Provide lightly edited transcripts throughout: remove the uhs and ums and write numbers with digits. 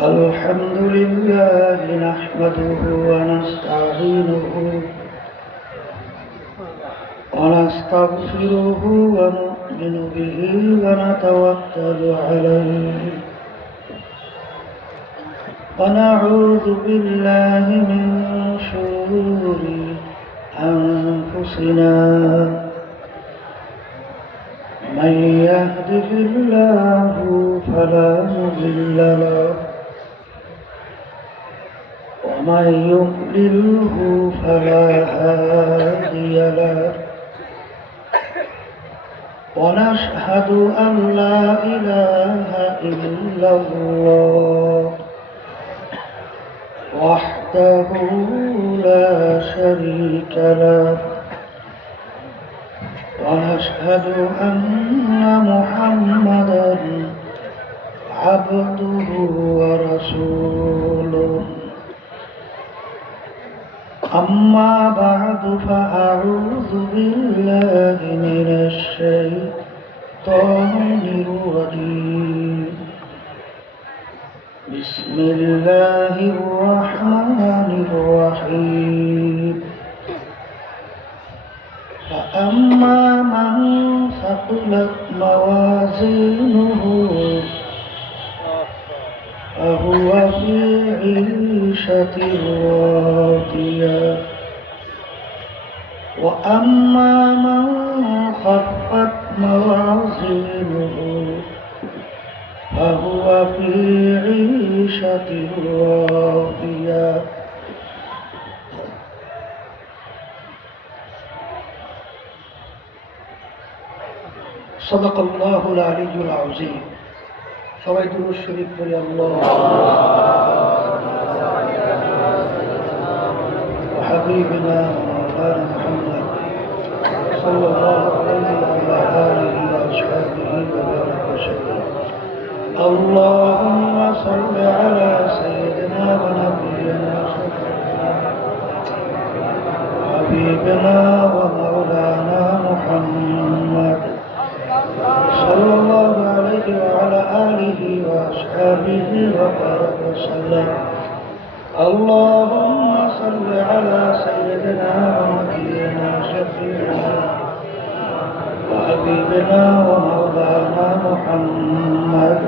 الحمد لله نحمده ونستعينه ونستغفره ونؤمن به ونتوكل عليه ونعوذ بالله من شرور أنفسنا من يهده الله فلا مضل له ومن يضلله فلا هادي له ونشهد أن لا إله إلا الله وحده لا شريك له ونشهد أن محمدا عبده ورسوله أما بعد فأعوذ بالله من الشيطان الرجيم بسم الله الرحمن الرحيم فأما من ثقلت موازينه فهو في عيشة راضية وأما من خفت موازينه فهو في عيشة راضية صدق الله العلي العظيم সবাই দুরূদ শরীফ পড়ি আল্লাহ حبيبنا مولانا محمد صلى الله عليه وعلى آله وأصحابه وبارك وسلم اللهم صل على سيدنا ونبينا حبيبنا ومولانا محمد صلى الله عليه وعلى آله وأصحابه وبارك وسلم اللهم صل على سيدنا ونبينا شفيعنا وحبيبنا ومولانا محمد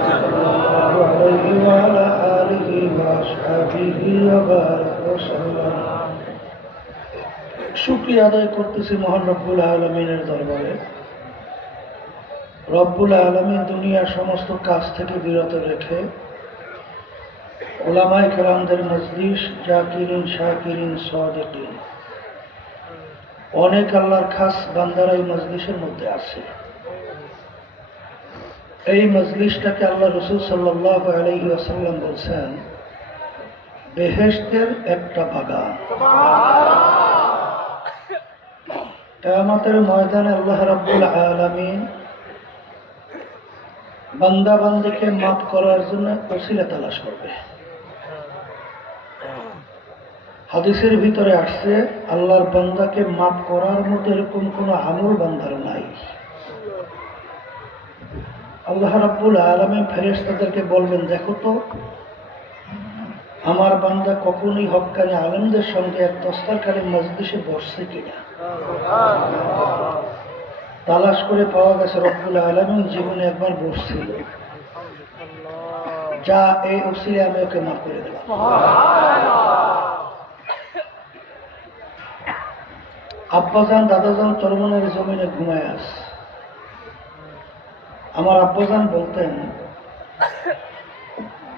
صلى الله عليه وعلى آله وأصحابه وبارك وسلم শুকরিয়া আদায় করতেছি মহান রব্বুল আলামিনের দরবারে। রব্বুল আলামিন দুনিয়ার সমস্ত কাজ থেকে বিরত রেখে উলামায়ে কেরামদের মজলিস জাকিরিন শাকিরিন সাদিকিন অনেক আল্লাহর খাস বান্দারা এই মজলিসের মধ্যে আছে। এই মজলিসটাকে আল্লাহ রাসূল সাল্লাল্লাহু আলাইহি ওয়াসাল্লাম বলছেন বেহেশতের একটা বাগান। কিয়ামতের ময়দানে আল্লাহ রাব্বুল আলামিন বান্দা বান্দিকে মাফ করার জন্য ওসিলা তালাশ করবে। হাদিসের ভিতরে আসছে আল্লাহর বান্দাকে মাফ করার মতো এরকম কোন আমল বান্দার নাই। আল্লাহ রাব্বুল আলামিন ফেরেশতাদেরকে বলবেন দেখো তো আমার বান্দা কখনোই হক্কানি আলেমদের সঙ্গে এক দস্তারখানি মজলিসে বসছে কিনা। তালাশ করে পাওয়া গেছে রব্বুল আলামিন জীবনে একবার বসছিল, যা এই ওসিলে আমি ওকে মাফ করে দিলাম। আব্বাজান দাদাজান চরমনের জমিনে ঘুমায় আস। আমার আব্বাজান বলতেন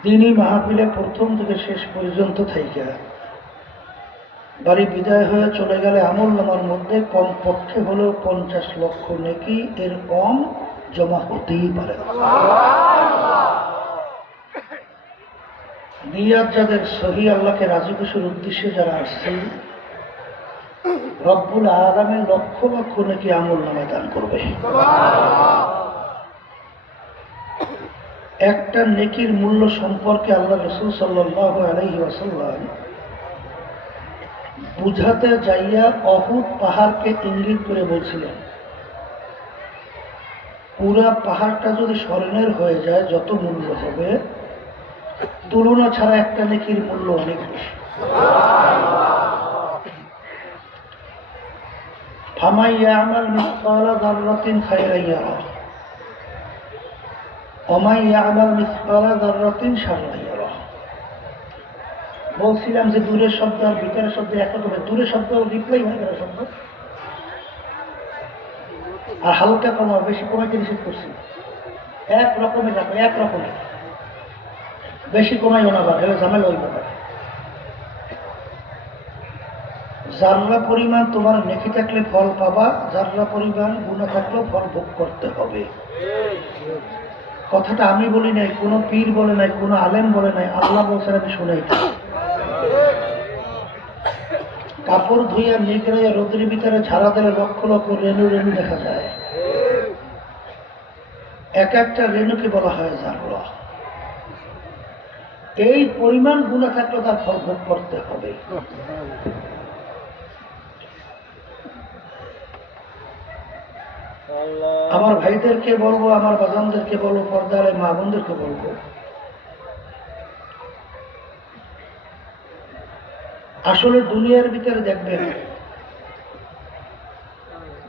দিনই মাহফিলে প্রথম থেকে শেষ পর্যন্ত থাইকা বাড়ি বিদায় হয়ে চলে গেলে আমল নামার মধ্যে কম পক্ষে হলেও 50 লক্ষ নেকি এর কম জমা হতেই পারে। নিয়াত যাদের সহি আল্লাহকে রাজি খুশির উদ্দেশ্যে যারা আসছে রব্বুল আলামিন লক্ষ লক্ষ নেকি আমল নামায় দান করবে। একটা নেকির মূল্য সম্পর্কে আল্লাহ রাসূল সাল্লাল্লাহু আলাইহি ওয়াসাল্লাম বুঝাতে যাইয়া অহুদ পাহাড়কে ইঙ্গিত করে বলছিলেন, পুরা পাহাড়টা যদি স্বর্ণের হয়ে যায় যত মূল্য হবে, তুলনা ছাড়া একটা নেকির মূল্য অনেক বেশি। ফামান ইয়ামাল মিসকালা যাররাতিন খায়রান ইয়ারা ওয়া মান ইয়ামাল মিসকালা যাররাতিন শাররান ইয়ারা। বলছিলাম যে দূরের শব্দ আর ভিতরের শব্দ এক রকমের। দূরের শব্দ রিপ্লাই হয়ে গেল শব্দ, আর হালকা কমা বেশি কমাইতে নিষেধ করছি। এক রকমের রাখো, এক রকমের, বেশি কমাইও না, বা গেলে ঝামেলা হইতে পারে। যাররা পরিমাণ তোমার নেকি থাকলে ফল পাবা, যাররা পরিমাণ গুনাহ থাকলেও ফল ভোগ করতে হবে। কথাটা আমি বলি নাই, কোনো পীর বলে নাই, কোনো আলেম বলে নাই, আল্লাহ বলছেন, আমি শুনাই। কাপড় ধুইয়া নিগড়াইয়া রোদের ভিতরে ঝাড়া দিলে লক্ষ লক্ষ রেণু রেণু দেখা যায়। এক একটা রেণুকে বলা হয় যাররা। এই পরিমাণ গুনাহ থাকলে তার ফল ভোগ করতে হবে। আমার ভাইদেরকে বলবো, আমার বাজানদেরকে বলবো, পর্দার মা বোনদেরকে বলবো, আসলে দুনিয়ার ভিতরে দেখবেন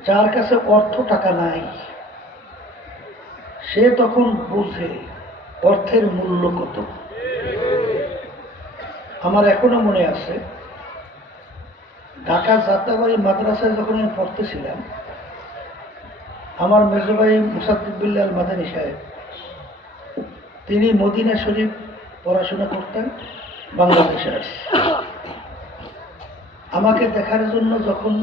যার কাছে অর্থ টাকা নাই, সে তখন বুঝে অর্থের মূল্য কত। আমার এখনো মনে আছে, ঢাকা যাত্রাবাড়ি মাদ্রাসায় যখন আমি পড়তেছিলাম, আমার মেজো ভাই মুসাদ্দিক বিল্লাহ মাদানী সাহেব, তিনি মদিনা শরীফ পড়াশোনা করতেন, বাংলাদেশে। আমাকে দেখার জন্য যখন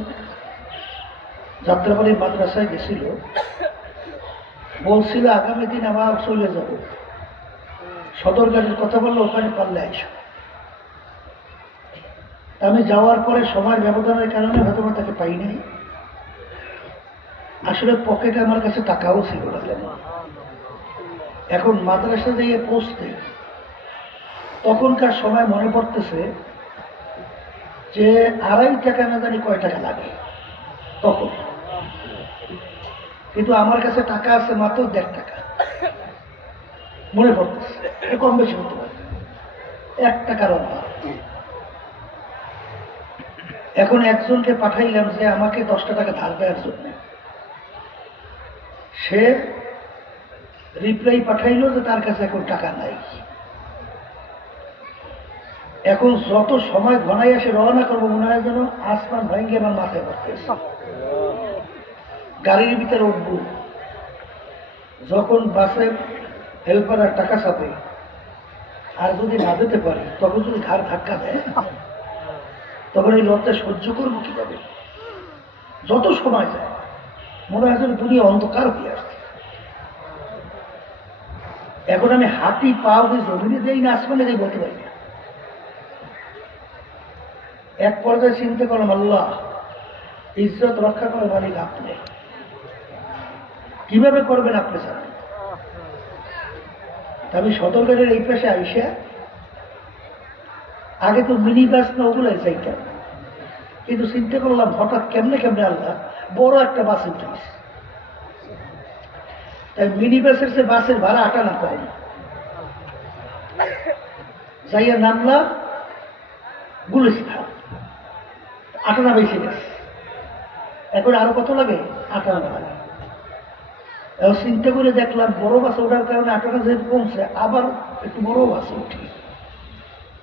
যাত্রাবাড়ি মাদ্রাসায় গেছিল, বলছিল আগামী দিন আমার চলে যাব, সদরঘাটের কথা বললো, ওখানে পারলে আইসো। আমি যাওয়ার পরে সময়ের ব্যবধানের কারণে হয়তো তাকে পাই নাই। আসলে পকেটে আমার কাছে টাকাও ছিল না। এখন মাদ্রাসা দিয়ে পৌঁছতে তখনকার সময় মনে পড়তেছে যে 2.5 টাকা না জানি কয় টাকা লাগে তখন, কিন্তু আমার কাছে টাকা আছে মাত্র 1.5 টাকা। মনে পড়তেছে, কম বেশি হতে পারে, 1 টাকার অভাব। এখন একজনকে পাঠাইলাম যে আমাকে 10টা টাকা ধার দেওয়ার জন্য। সে রিপ্লাই পাঠাইল যে তার কাছে এখন টাকা নাই। এখন যত সময় ঘনাই আসে রওনা করবো, মনে হয় যেন আসমান ভেঙে আমার মাথায় পড়তেছে। গাড়ির ভিতরে উঠবো, যখন বাসে হেল্পার টাকা চাপে, আর যদি না যেতে পারি, তখন যদি ঘাড় ধাক্কা দেয়, তখন এই লড়তে সহ্য করবো কিভাবে? যত সময় যায় মনে হয় যেন দুনিয়া অন্ধকার হয়ে আসছে। এখন আমি হাতি পাও যে জমিনে দেই না আসমানে দেই বলতে পারি না। এক পর্যায়ে চিন্তা করলাম, আল্লাহ ইজ্জত রক্ষা করে মালিক আপনি, কিভাবে করবেন আপনি জানেন। আমি সদরঘাটের এই পাশে আইসা, আগে তো মিনি বাস না ওগুলাই চাইতাম, কিন্তু চিন্তা করলাম হঠাৎ কেমনে কেমনে আল্লাহ বড় একটা বাসে উঠেছে। তাই মিনি বাসের সে বাসের ভাড়া 8 আনা কম। যাইয়া নামলাম গুলিস্তান, 8 আনা বেশি গেছে। এখন আরো কত লাগে? 8 আনা লাগে। চিন্তা করে দেখলাম বড় বাসে ওঠার কারণে 8 আনা যেহেতু কমছে, আবার একটু বড় বাসে উঠি,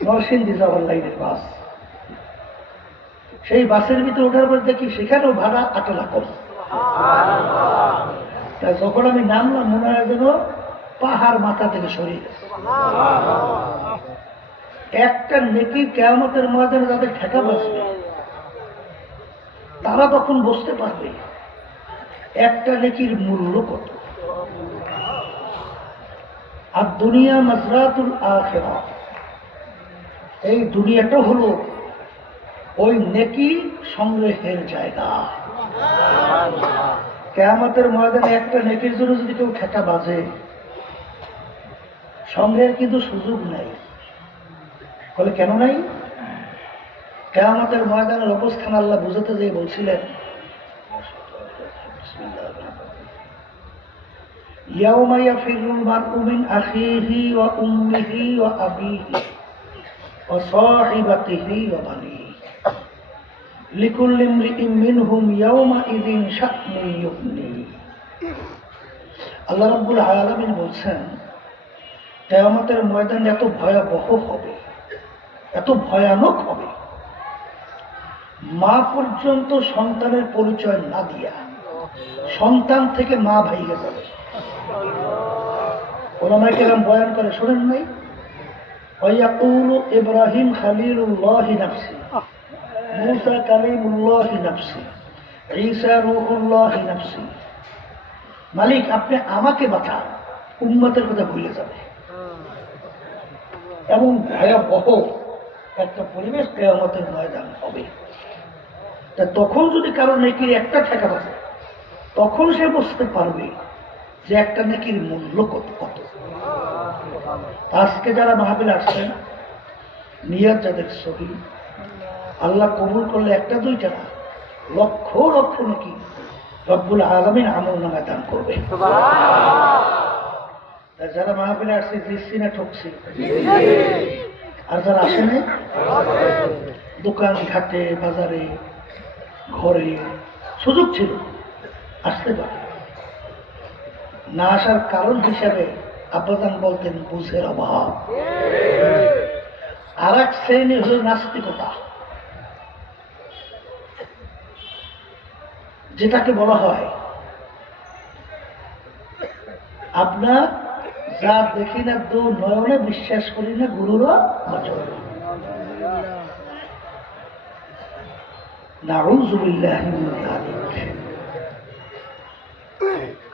নরসিংদী যাওয়ার লাইনের বাস। সেই বাসের ভিতরে ওঠার পর দেখি সেখানেও ভাড়া 8 আনা কম। তাই যখন আমি নামলাম মনে হয় যেন পাহাড় মাথা থেকে সরিয়ে গেছে। একটা নেকি কিয়ামতের ময়দানে যাদের ঠেকা বসবে, তারা তখন বুঝতে পারবে একটা নেকির মূল্য কত। আর দুনিয়া মাজরাতুল আখিরাহ, এই দুনিয়াটা হলো ওই নেকি সংগ্রহের জায়গা। কিয়ামতের ময়দানে একটা নেকির জন্য যদি কেউ ঠেকা বাজে, সংগ্রহের কিন্তু সুযোগ নাই। বলে কেন নাই? কিয়ামতের ময়দানের অবস্থান আল্লাহ বুঝাতে যেয়ে বলছিলেন, ইয়াউমা ইয়াফিরুল মারউ মিন আখিহি ওয়া উম্মিহি ওয়া আবিহি ওয়া সাহিবাতিহি ওয়া বানিহি লিকুল্লি ইমরিইন মিনহুম ইয়াউমা ইযিন শা'নুন ইউগনি। আল্লাহ রাব্বুল আলামিন বলছেন, কিয়ামতের ময়দান এত ভয়াবহ হবে, এত ভয়ানক হবে, মা পর্যন্ত সন্তানের পরিচয় না দিয়া সন্তান থেকে মা ভাইগে যাবে। ওলামায়ে কেরাম বয়ান করে, শোনেন নাই? ওয়ায়াকুলু ইব্রাহিম খালিলুল্লাহি নাফসি, মূসা কালিমুল্লাহি নাফসি, ঈসা রূহুল্লাহি নাফসি। মালিক আপনি আমাকে বাঁচান, উম্মতের কথা ভুলে যাবে। এমন ভয়াবহ একটা পরিবেশ কিয়ামতের ময়দান হবে। তা তখন যদি কারো নেকির একটা টাকা বাঁচে, তখন সে বুঝতে পারবে যে একটা নেকির মূল্য কত কত। আজকে যারা মাহফিল আসছেন, নিয়ত যাদের সহি, আল্লাহ কবুল করলে একটা দুইটা না, লক্ষ লক্ষ নেকি রব্বুল আলামিন আমলনামায় দান করবে। যারা মাহফিলে আসছে দিচ্ছি না ঠকছি? আর যারা আসে নাই, দোকান ঘাটে বাজারে ঘরে সুযোগ ছিল, আসতে পারে না। আসার কারণ হিসাবে আব্বাজান বলতেন বুঝের অভাব। আর এক শ্রেণী হল নাস্তিকতা, যেটাকে বলা হয় আপনার যা দেখি না দু নয়নে বিশ্বাস করি না গুরুরও বচনে। নাউযুবিল্লাহি মিন যালিক।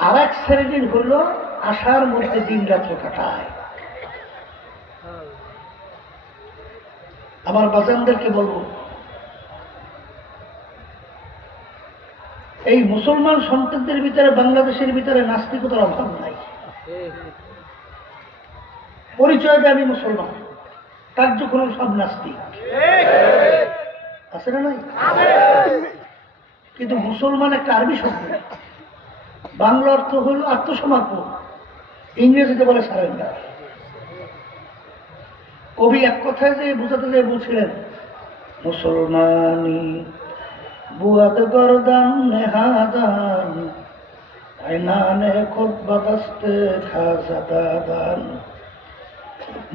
আর এক শ্রেণীর হল আশার মধ্যে দিন রাত্র কাটায়। আমার বাজানদেরকে বলবো, এই মুসলমান সন্তানদের ভিতরে বাংলাদেশের ভিতরে নাস্তিকতার অভাব নাই। পরিচয় দেয় আমি মুসলমান, কার্যক্রম সব নাস্তিক, আছে না নাই? কিন্তু মুসলমান একটা আরবি শব্দ, বাংলা অর্থ হল আত্মসমর্পণ, ইংরেজিতে বলে সারেন্ডার। কবি এক কথায় যে বুঝাতে যে বলছিলেন, মুসলমানি বুয়াদ গরদান নেহাদান আইনানে খুতবা দস্তে খাজাদান।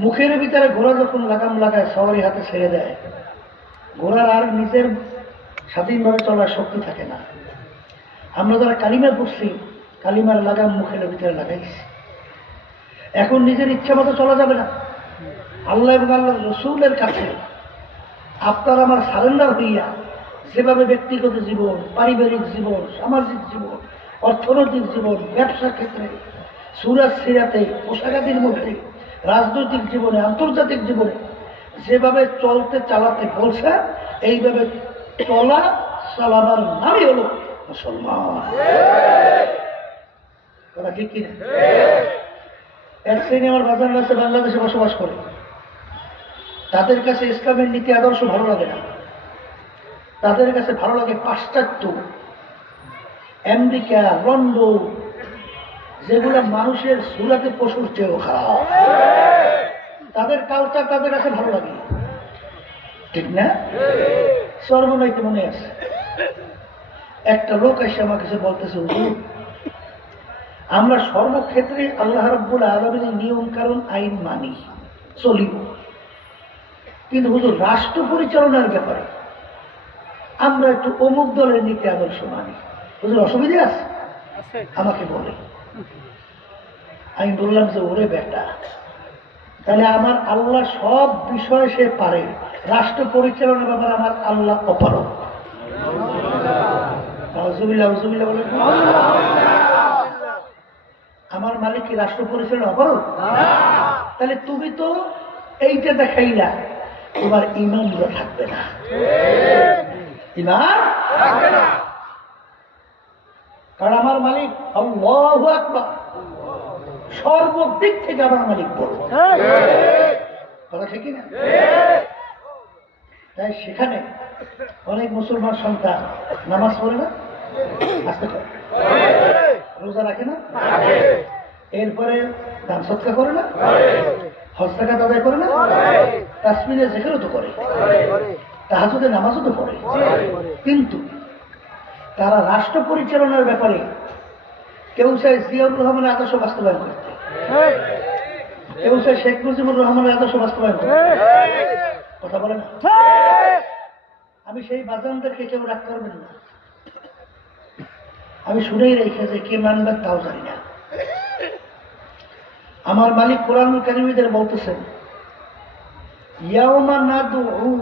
মুখের ভিতরে ঘোড়া যখন লাগাম লাগায়, সবারই হাতে ছেড়ে দেয়, ঘোড়ার আর নিজের স্বাধীনভাবে চলার শক্তি থাকে না। আমরা যারা কালিমা পড়ছি, কালিমার লাগাম মুখের ভিতরে লাগাইছি, এখন নিজের ইচ্ছা মতো চলা যাবে না। আল্লাহ এবং আল্লাহ রসুলের কাছে আপনার আমার সারেন্ডার হইয়া যেভাবে ব্যক্তিগত জীবন, পারিবারিক জীবন, সামাজিক জীবন, অর্থনৈতিক জীবন, ব্যবসা ক্ষেত্রে, সুরাজ সিরাতে, পোশাকাদির মধ্যে, রাজনৈতিক জীবনে, আন্তর্জাতিক জীবনে যেভাবে চলতে চালাতে বলছে, এইভাবে চলা চালাবার নামই হল মুসলমান। কথা ঠিক কিনা? এক শ্রেণী আমার বাজার আছে বাংলাদেশে বসবাস করে, তাদের কাছে ইসলামের নীতি আদর্শ ভালো লাগে না। তাদের কাছে ভালো লাগে পাশ্চাত্য, আমেরিকা, লন্ডন, যেগুলো মানুষের সুরাতে পশুর চেয়েও খারাপ। তাদের কালচার তাদের কাছে ভালো লাগে, ঠিক না? সর্বনৈতে মনে আছে, একটা লোক এসে আমার কাছে বলতেছে, হুজুর আমরা সর্বক্ষেত্রে আল্লাহ রাব্বুল আলামিনের নিয়ম কারণ আইন মানি, চলিব, কিন্তু হুজুর রাষ্ট্র পরিচালনার ব্যাপারে আমরা একটু অমুক দলের নীতি আদর্শ মানি, হুজুর অসুবিধা আছে? আমাকে বলে। আমি বললাম যে ওরে বেটা, তাহলে আমার আল্লাহ সব বিষয়ে সে পারে, রাষ্ট্র পরিচালনার ব্যাপারে আমার আল্লাহ অপারক। বলে আমার মালিক কি রাষ্ট্র পরিচালনা অপারক? তাহলে তুমি তো এইটা দেখাইলা, তোমার ইমান থাকবে না, ইমান থাকবে না। কারণ আমার মালিক আল্লাহু আকবার, সর্বদিক থেকে আমার মালিক বড়। কথা ঠিক না? তাই সেখানে অনেক মুসলমান সন্তান নামাজ পড়ে না, আসতে পারে, রোজা রাখে না, এরপরে দান সৎকার করে না, হজ যাকাত আদায় করে না, তাসবিহে জিকিরও তো করে, তাহাজ্জুদে নামাজও তো পড়ে। কিন্তু তারা রাষ্ট্র পরিচালনার ব্যাপারে কেউ চায় জিয়াউর রহমানের আদর্শ বাস্তবায়ন করতে, কেউ চায় শেখ মুজিবুর রহমানের আদর্শ বাস্তবায়ন করতে। কথা বলে না? আমি সেই বাজানদেরকে কেউ রাগ করবেন না, আমি শুনেই রেখে যে কে মানবেন তাও জানি না। আমার মালিক কোরআনুল কারীমের বলতেছেন, ইয়াউমা নাদউ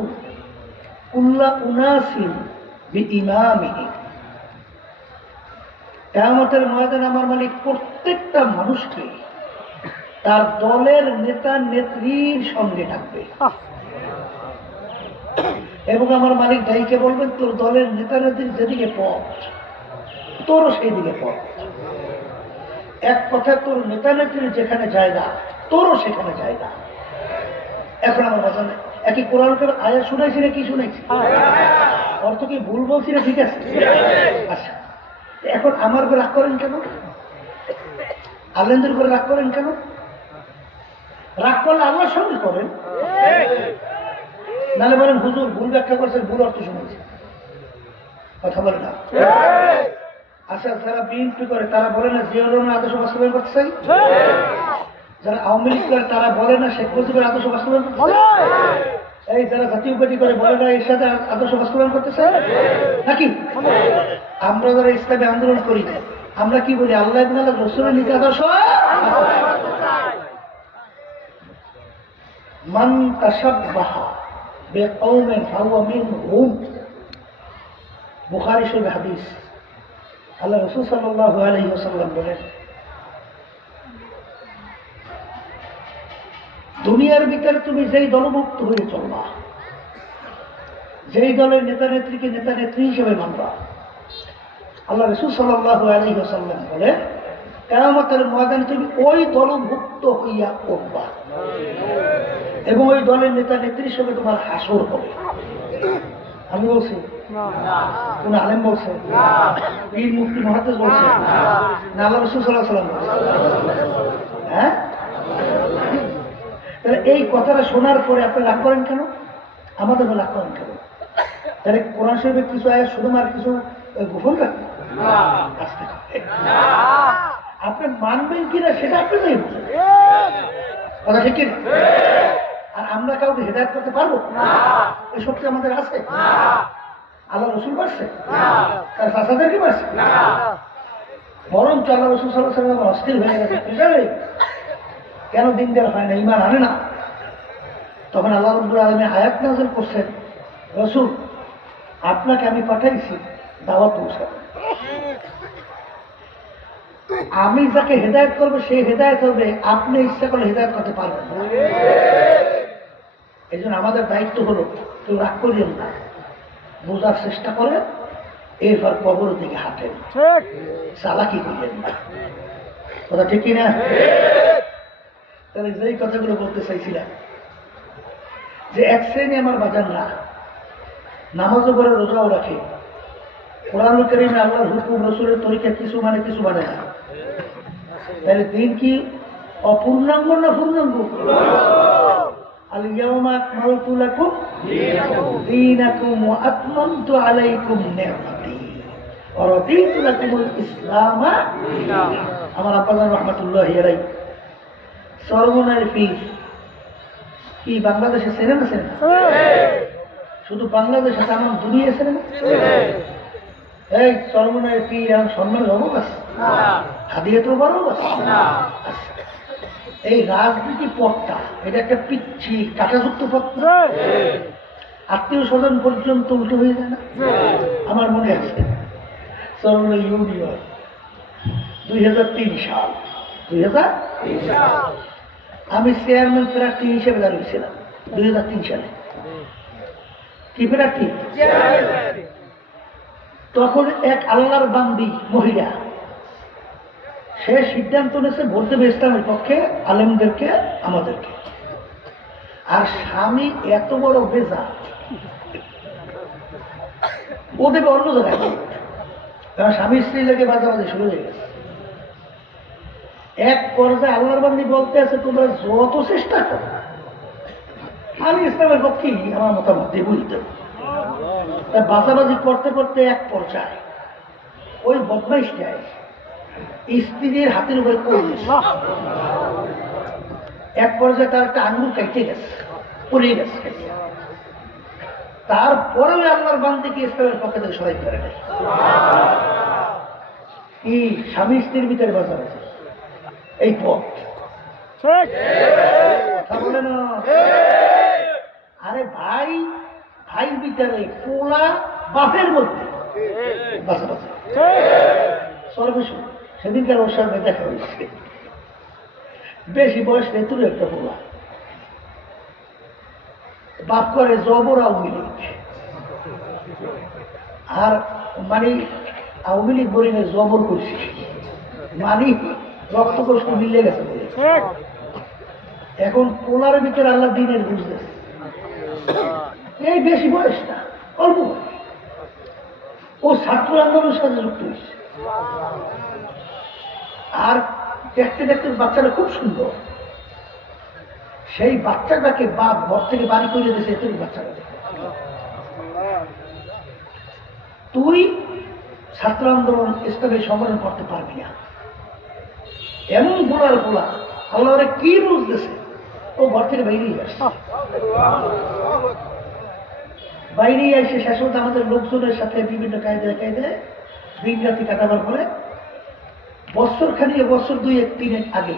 কুল্লা উনাসিন বিইমামিহিম। কিয়ামতের ময়দানে আমার মালিক প্রত্যেকটা মানুষকে তার দলের নেতা নেত্রীর সঙ্গে ডাকবে এবং আমার মালিক দায়ীকে বলবেন, তোর দলের নেতা নেত্রীর যেদিকে পথ তোরও সেই দিকে পথ। এক কথায় তোর নেতা নেত্রীর যেখানে জায়গা তোরও সেখানে জায়গা। এখন আমার বাঁচা নেই, একই কোরআনকে আয়াত শুনাইছি না কি শুনেছি, অর্থ কি ভুল বলছি না ঠিক আছে? আচ্ছা, এখন আমার উপর রাগ করেন কেন? আলেমদের উপরে রাগ করেন কেন? রাগ করলে আল্লাহর সঙ্গে করেন, নাহলে বলেন হুজুর ভুল ব্যাখ্যা করছেন, ভুল অর্থ শুনেছি। কথা বলে না? আচ্ছা, যারা বিএনপি করে তারা বলে না জিয়াউর রহমানের আদর্শ বাস্তবায়ন করতে চাই? যারা আওয়ামী লীগ করে তারা বলে না শেখ মুজিবের আদর্শ বাস্তবায়ন করতে চাই? এই যারা জাতীয় পার্টি করে বলে না এর সাথে আদর্শ বাস্তবায়ন করতে চাই নাকি? আমরা যারা ইসলামী আন্দোলন করি আমরা কি বলি? আল্লাহ এবং আল্লাহর রাসূলের নীতি আদর্শ মান তাশাব্বাহা বিকওমিন ফাহুয়া মিনহুম। বুখারী শরীফ হাদিস। আল্লাহ রাসূল সাল্লাল্লাহু আলাইহি ওয়াসাল্লাম বলেন, দুনিয়ার ভিতরে তুমি যেই দলভুক্ত হয়ে চলবা, যেই দলের নেতা নেত্রীকে নেতা নেত্রী হিসেবে মানবা, আল্লাহ রাসূল সাল্লাল্লাহু আলাইহি ওয়াসাল্লাম বলেন কিয়ামতের ময়দানে তুমি ওই দলভুক্ত হইয়া উঠবা এবং ওই দলের নেতা নেত্রীর সঙ্গে তোমার হাসর হবে। আমি বলছি? কোন আলেম বলছে? পীর মুফতি মুহাদ্দিস বলছে? না আল্লাহ রাসূল সাল্লাল্লাহু আলাইহি ওয়াসাল্লাম বলছে? হ্যাঁ, তাহলে এই কথাটা শোনার পরে আপনি রাগ করেন কেন? আমাদের রাগ করেন কেন? তাহলে কোরআন শরীফের কিছু আয়াত শুধু আর কিছু গোপন রাখবেন? আপনি মানবেন কিনা সেটা আপনি তাই বুঝেন। কথা ঠিক কিনা? আর আমরা কাউকে হেদায়েত করতে পারবো? এই শক্তি আমাদের আছে? আল্লাহ রসুল পারছে? তার চাচাদের কি পারছে? বরঞ্চ আল্লাহ রসুল সাল্লাল্লাহু আলাইহি ওয়াসাল্লাম অস্থির হয়ে গেছে, কেন দিন দেওয়া হয় না, ঈমান আনে না। তখন আল্লাহ রাব্বুল আলামিন আয়াত নাযিল করছেন, রসুল আপনাকে আমি পাঠাইছি দাওয়াত পৌঁছাতে। আমি যাকে হেদায়েত করবো সেই হেদায়েত হবে, আপনি ইচ্ছা করলে হেদায়েত করতে পারবেন না। এই জন্য আমাদের দায়িত্ব হলো কেউ রাগ করিয়েন না, বোঝার চেষ্টা করেন, এরপর কবরের দিকে হাঁটেন, চালাকি করিয়েন না। কথা ঠিক কিনা? তাহলে যেই কথাগুলো বলতে চাইছিলাম যে এক শ্রেণী আমার বাজার না, নামাজও করে রোজাও রাখে, কোরআনুল কারীমে আল্লাহর হুকুম রাসূলের তরিকা কিছু মানে কিছু মানে না, তাহলে দিন কি অপূর্ণাঙ্গ না পূর্ণাঙ্গ? আল ইয়াউমা আকমালতু লাকুম দীনাকুম ওয়া আতমামতু আলাইকুম নি'মাতি ওয়া রাদিতু লাকুমুল ইসলাম দীনান। আমার আব্বাজান রাহমাতুল্লাহি আলাইহি সরমনের পীর কি বাংলাদেশে ছিলেন না? ছিলেন শুধু বাংলাদেশে, তাম দুনিয়া ছিলেন। এই সরমনের পীর এখন সম্মানের অভাব আছে? হাদিয়াতের অভাব আছে? এই রাজনীতি পথটা এটা একটা পিচ্ছি কাটাযুক্ত পথ, আত্মীয় স্বজন পর্যন্ত উল্টো হয়ে যায় না? আমার মনে আছে সরমনের ইউনিয়ন 2003 সাল, 2003 সাল আমি চেয়ারম্যান প্রার্থী হিসেবে দাঁড়িয়েছিলাম 2003 সালে। কি প্রার্থী? তখন এক আল্লাহর বান্দি মহিলা, সে সিদ্ধান্ত নিয়েছে ভোট দেবে ইসলামের পক্ষে, আলেমদেরকে, আমাদেরকে। আর স্বামী এত বড় বেজা, ও দেবে অন্য জায়গায়, কারণ স্বামী স্ত্রী লেগে বাজাবাজি শুরু হয়ে গেছে। এক পর্যায়ে আল্লাহর বান্দী বলতে আছে, তোমরা যত চেষ্টা করো আমি ইসলামের পক্ষে আমার মতামত দেবই দেব। বাজাবাজি করতে করতে এক পর্যায়ে ওই বদমাইশটায় স্ত্রীর হাতের উপরে পড়ে এক পর্যায়ে তার একটা আঙ্গুল কেটে গেছে, পড়ে গেছে। তারপরেও আল্লাহর বান্দীকে ইসলামের পক্ষে থেকে সহায় করে নাই। কি স্বামী স্ত্রীর ভিতরে বাজাবাজি, এই পথ কথা বলে না। আরে ভাই ভাই বিচারে পোলা বাপের মধ্যে বাঁচাবাচি সর্বস্ব। সেদিনকার ওর সঙ্গে দেখা হয়েছে, বেশি বয়স নেই, তুলে একটা পোলা বাপ করে জবর আওয়ামী লীগ, আর মানে আওয়ামী লীগ বলি না, জবর করছি, মানে রক্ত কষ্ট মিলে গেছে। এখন পোলার ভিতরে আল্লাহ দিনের বুঝতেছে, এই বেশি বয়স না, অল্প ও ছাত্র আন্দোলনের সাথে যুক্ত হয়েছে। আর দেখতে দেখতে বাচ্চাটা খুব সুন্দর, সেই বাচ্চাটাকে বাপ ঘর থেকে বাড়ি করে দিয়েছে, তুমি বাচ্চাটাকে তুই ছাত্র আন্দোলন ইসলামে সংগঠন করতে পারবি না। এমন গোলার গোলা আল্লাহ কি বুঝতেছে, ও ঘর থেকে বাইরেই আসছে। বাইরে এসে শেষ হতে আমাদের লোকজনের সাথে বিভিন্ন কায়দায় দিন রাতি কাটাবার পরে বছর খানি বছর 2-3 আগে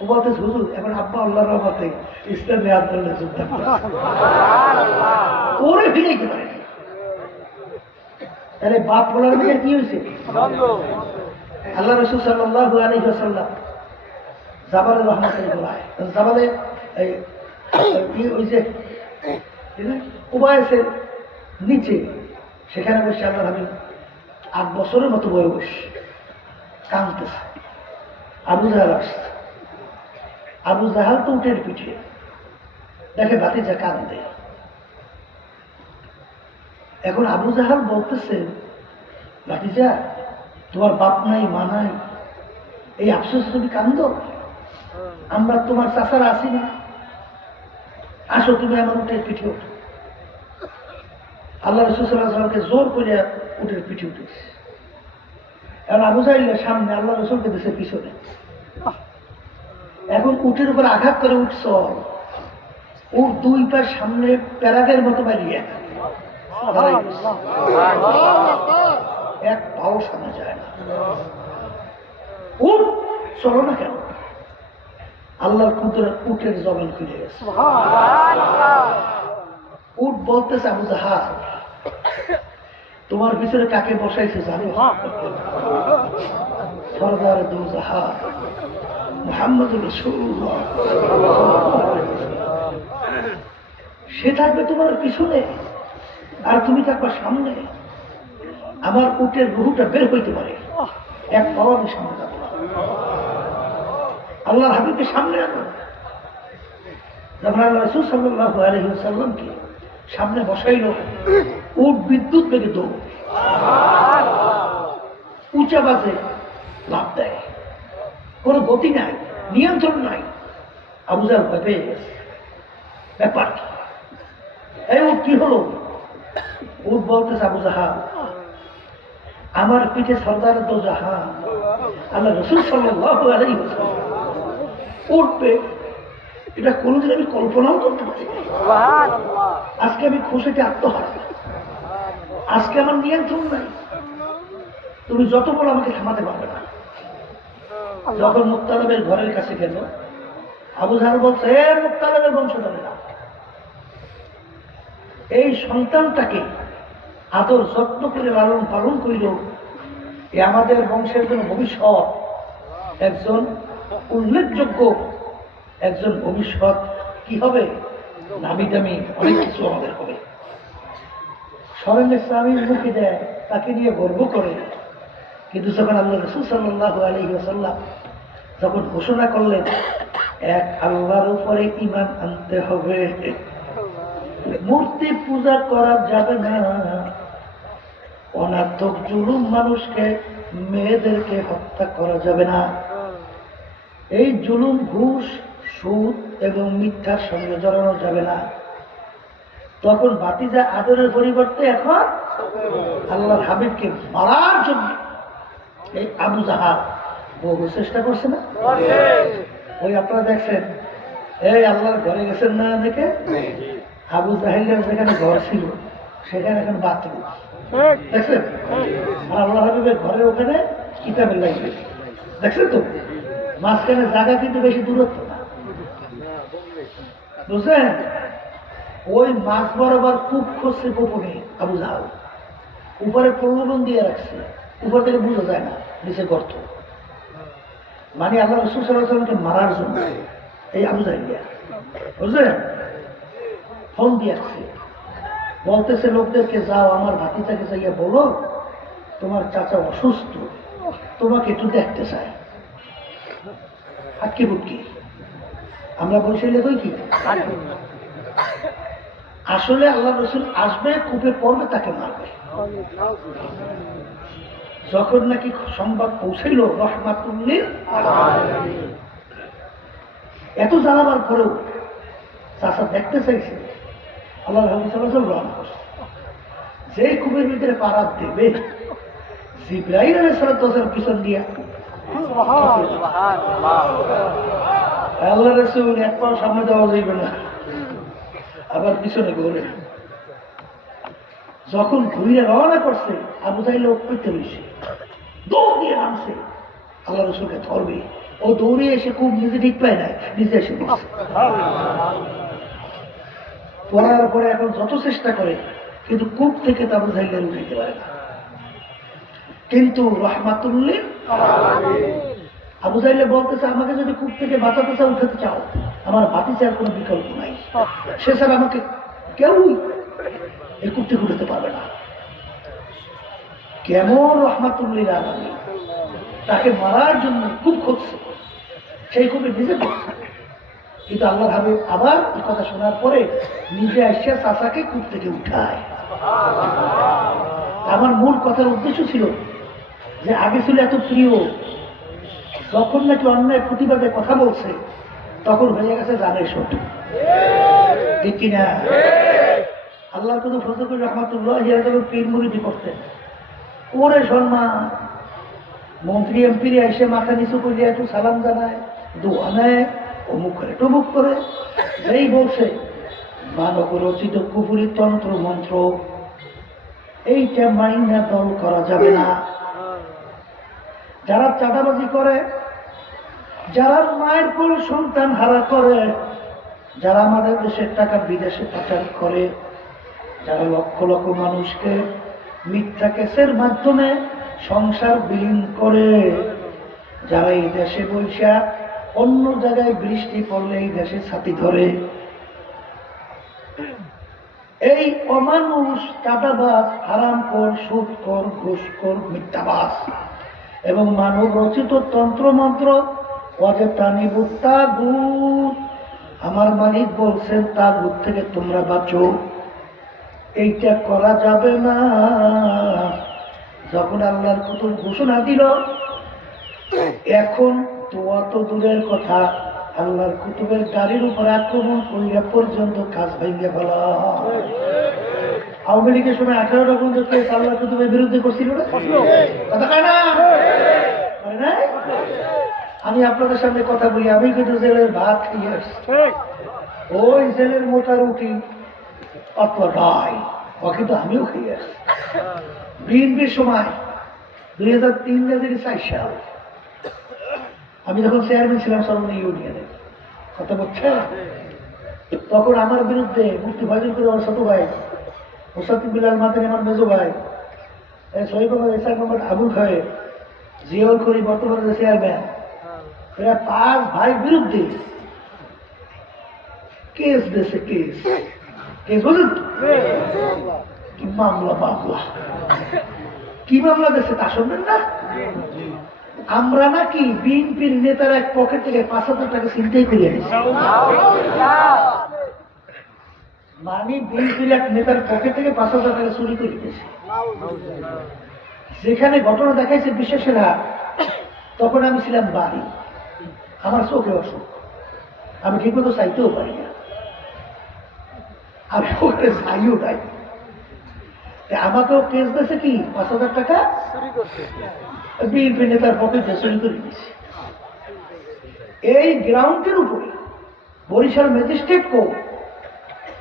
ও বলতে হুজুর এখন আব্বা আল্লাহর রহমতে ইসলামী আন্দোলনে যোগদান করে ফিরাইতে পারে। তাহলে বাপ বলার দিকে কি হয়েছে? আল্লাহ রাসূল সাল্লাল্লাহু আলাইহি ওয়াসাল্লাম জাবালে রহমতের গোলায়, জাবালে ওই যে উবায়েসের নিচে, সেখানে বসে আল্লাহ হাবিব 8 বছরের মতো বয়স কাঁদতেছে। আবু জাহাল আসছে, আবু জাহাল তো উটের পিঠে, দেখে ভাতিজা কাঁদে। এখন আবু জাহাল বলতেছে, ভাতিজা তোমার বাপ নাই মা নাই, এই আফসোস তুমি কান্দ, আমরা তোমার চাচারা আসি না, আসো তুমি আমার উটের পিঠে ওঠো। আল্লাহ রাসূল সাল্লাল্লাহু আলাইহি ওয়াসাল্লামকে জোর করে উটের পিঠে উঠেছে। এখন আবু জাহেলের সামনে, আল্লাহ রাসূলকে দিয়েছে পিছনে। এখন উটের উপর আঘাত করে উঠছ, উট 2 পা সামনে প্যারাদের মতো বাড়িয়ে এক পাও সামনে যায় না। উট চলো না কেন? আল্লাহর কুদরত উটের জবান খুলে গেছে। উট বলতেছে, আবু জাহাল তোমার পিছনে কাকে বসাইছে জানো? সরদার দু জাহান মুহাম্মদুর রাসূলুল্লাহ, সে থাকবে তোমার পিছনে আর তুমি থাকবে সামনে। আমার উটের রুহটা বের হইতে পারে, এক পাও আমি সামনে যাবো না। আল্লাহর হাবিবকে সামনে আনো। যখন আল্লাহ রাসূল সাল্লাল্লাহু আলাইহি ওয়াসাল্লামকে সামনে বসাইল, উট বিদ্যুৎ বেগে দৌড়, উঁচা বাজে লাভ দেয়, কোনো গতি নাই, নিয়ন্ত্রণ নাই। আবু জাহেল ভয় পেয়ে গেছে, ব্যাপার কি? এই উট কি হলো? উট বলতেছে, আবু জাহাল আমার পিঠে সরদার দো জাহান আল্লাহ রাসূল সাল্লাল্লাহু আলাইহি ওয়াসাল্লাম উঠবে, এটা কোনোদিন আমি কল্পনাও করতে পারি। আজকে আমি খুশিতে আত্মহারা, আজকে আমার নিয়ন্ত্রণ নাই, তুমি যত বলো আমাকে থামাতে পারবে না। যখন মুত্তালিবের ঘরের কাছে গেল, আবু জাহেল বলছে, হে মুত্তালিবের বংশধরেরা, এই সন্তানটাকে আদর যত্ন করে লালন পালন করিল, এ আমাদের বংশের জন্য ভবিষ্যৎ একজন উল্লেখযোগ্য একজন ভবিষ্যৎ কি হবে, নামি দামি অনেক কিছু আমাদের হবে। স্বয়ং ইসলামীর মুখে দেয়, তাকে নিয়ে গর্ব করে। কিন্তু যখন আল্লাহ রাসূল সাল্লাল্লাহু আলাইহি ওয়াসাল্লাম যখন ঘোষণা করলেন এক আল্লাহর উপরে ঈমান আনতে হবে, মূর্তি পূজা করা যাবে না, অনার্থক জুলুম মানুষকে মেয়েদেরকে হত্যা করা যাবে না, এই জুলুম, ঘুষ, সুদ এবং মিথ্যার সঙ্গে জড়ানো যাবে না। তখন ভাতিজা আদরের পরিবর্তে এখন আল্লাহর হাবিবকে মারার জন্য এই আবু জাহাল বহু চেষ্টা করছে না? ওই আপনারা দেখছেন, এই আল্লাহর ঘরে গেছেন না দেখে আবু জাহেলের যেখানে ঘর ছিল সেখানে এখন বাথরুম দেখছেন, আর আল্লাহ হাবিবের ঘরের ওখানে কিতাবের লাইব্রেরি দেখছেন তো, মাঝখানে জায়গা কিন্তু বেশি দূরত্ব না, বুঝলেন? ওই মাছ বরাবর কূপ খুঁজছে গোপনে আবু জাহাল, উপরে প্রলোভন দিয়ে রাখছে, উপর থেকে বোঝা যায় না নিচে গর্ত, মানে আল্লাহ রাসূল সাল্লাল্লাহু আলাইহি ওয়াসাল্লামকে মারার জন্য এই আবু জাহেল, বুঝলেন? ফোন দিয়ে আসছে, বলতেছে লোকদেরকে, যাও আমার ভাতিজাকে যাইয়া বলো তোমার চাচা অসুস্থ, তোমাকে একটু দেখতে চায়। আটকে বুটকি আমরা বলছিলে কই কি, আসলে আল্লাহ রাসূল আসবে, কূপে পড়বে, তাকে মারবে। যখন নাকি সংবাদ পৌঁছাইল রহমাতুল্লিল আলামিন, এত জানাবার পরেও চাচা দেখতে চাইছে, আল্লাহ রাসূল সাল্লাল্লাহু আলাইহি ওয়াসাল্লাম রওনা করছে। যে কূপের ভিতরে পাড়া দেবে, জিবরাইল আলাইহিস সালাম পিছন দিয়া আল্লাহ রাসূল এক পাও সামনে যাওয়া যাইবে না, আবার পিছনে ঘুরে। যখন ঘুরে রওনা করছে, আবু জাহেল করতে হয়েছে, দৌড় দিয়ে নামছে, আল্লাহ রাসূলকে ধরবে। ও দৌড়ে এসে খুব নিজে ঠিক পায় না, নিজে এসে বসছে। পড়ার পরে এখন যত চেষ্টা করে কিন্তু কূপ থেকে তো আবু জাহেল উঠাইতে পারে না। কিন্তু রহমাতুল্লিল আলামিন আবু জাহেল বলতেছে, আমাকে যদি কূপ থেকে বাঁচাতে চাও, উঠাতে চাও, আমার ভাতিজার কোনো বিকল্প নাই, সে ছাড়া আমাকে কেউ এই কূপ থেকে উঠাতে পারবে না। কেমন রহমাতুল্লিল আলামিন, তাকে মারার জন্য কূপ খুঁজছে, সেই কূপে নিজে পড়ছে। কিন্তু আল্লাহর হাবিব আবার এই কথা শোনার পরে নিজে আসিয়া চাচাকে কূপ থেকে উঠায়। আমার মূল কথার উদ্দেশ্য ছিল যে আগে ছিল এত প্রিয়, যখন নাকি অন্যায় প্রতিবাদে কথা বলছে তখন হয়ে গেছে জানের শত্রু, ঠিক কিনা? আল্লাহ কিন্তু ফজলুর রহমাতুল্লাহ যখন পীর মুরিদি করতেন, ওরে সম্মান, মন্ত্রী এমপিরে এসে মাথা নিচু করে একটু সালাম জানায়, দোয়া নেয়, অমুক করে টমুক করে, যেই বলছে মানব রচিত কুফুরি তন্ত্র মন্ত্র, এইটা মাইনা দল করা যাবে না। যারা চাঁদাবাজি করে, যারা মায়ের কোল সন্তান হারা করে, যারা আমাদের দেশের টাকা বিদেশে পাচার করে, যারা লক্ষ লক্ষ মানুষকে মিথ্যা কেসের মাধ্যমে সংসার বিলীন করে, যারা এই দেশে বৈশাখ অন্য জায়গায় বৃষ্টি পড়লে এই দেশে ছাতি ধরে, এই অমানুষ চাঁদাবাজ, হারামখোর, সুদখোর, ঘুষখোর, মিথ্যাবাজ এবং মানব রচিত তন্ত্রমন্ত্র, অজেতানিবুত তাগুত, আমার মালিক বলছেন তাগুত থেকে তোমরা বাঁচো, এইটা করা যাবে না। যখন আল্লাহর কুতুব ঘোষণা দিল, এখন তো অত দূরের কথা, আল্লাহর কুতুবের গাড়ির উপর আক্রমণ করিয়া পর্যন্ত কাজ ভেঙে ফেলা। আওয়ামী লীগের সময় 18টা পর্যন্ত কেস আল্লাহর কুতুবের বিরুদ্ধে করছিল না, কথা কয় না? আমি আপনাদের সামনে কথা বলি, আমি কিন্তু জেলের ভাত খেয়ে আসছি, ওই জেলের মোটা রুটি পাতলা ডাই, ও কিন্তু আমিও খেয়ে আসছি। বিএনপির সময় 2003-4 সাল আমি যখন চেয়ারম্যান ছিলাম সর্বনী ইউনিয়নের, কথা বলছে, তখন আমার বিরুদ্ধে মুফতি ফাজিল করে আমার ছোট ভাই মোসাদ্দিক বিলাল মাদানী, আমার মেজো ভাই শহীদ মোহাম্মদ ইসহাক মোহাম্মদ আবুল খায়ে, জিয়াউল করি বর্তমানে চেয়ারম্যান, এরা 5 ভাই বিরুদ্ধে কেস দিয়েছে। কেস কেস বলুন কি মামলা, মামলা কি মামলা দিয়েছে তা শুনবেন না? আমরা নাকি বিএনপির নেতার এক পকেট থেকে 5,000 টাকা ছিনতাই করে আনিছি, মানে বিএনপির এক নেতার পকেট থেকে 5,000 টাকা চুরি করে দিয়েছে। যেখানে ঘটনা দেখাইছে বিশেষেরা, তখন আমি ছিলাম বাড়ি, আমার চোখে অসুখ, আমি ঠিক মতো চাইতেও পারি না, আমি ওখানে চাইও নাই। আমাকেও কেস দিয়েছে কি 5,000 টাকা বিএনপি নেতার পকেটে চুরি করে দিয়েছে। এই গ্রাউন্ডের উপরে বরিশাল ম্যাজিস্ট্রেট কোর্ট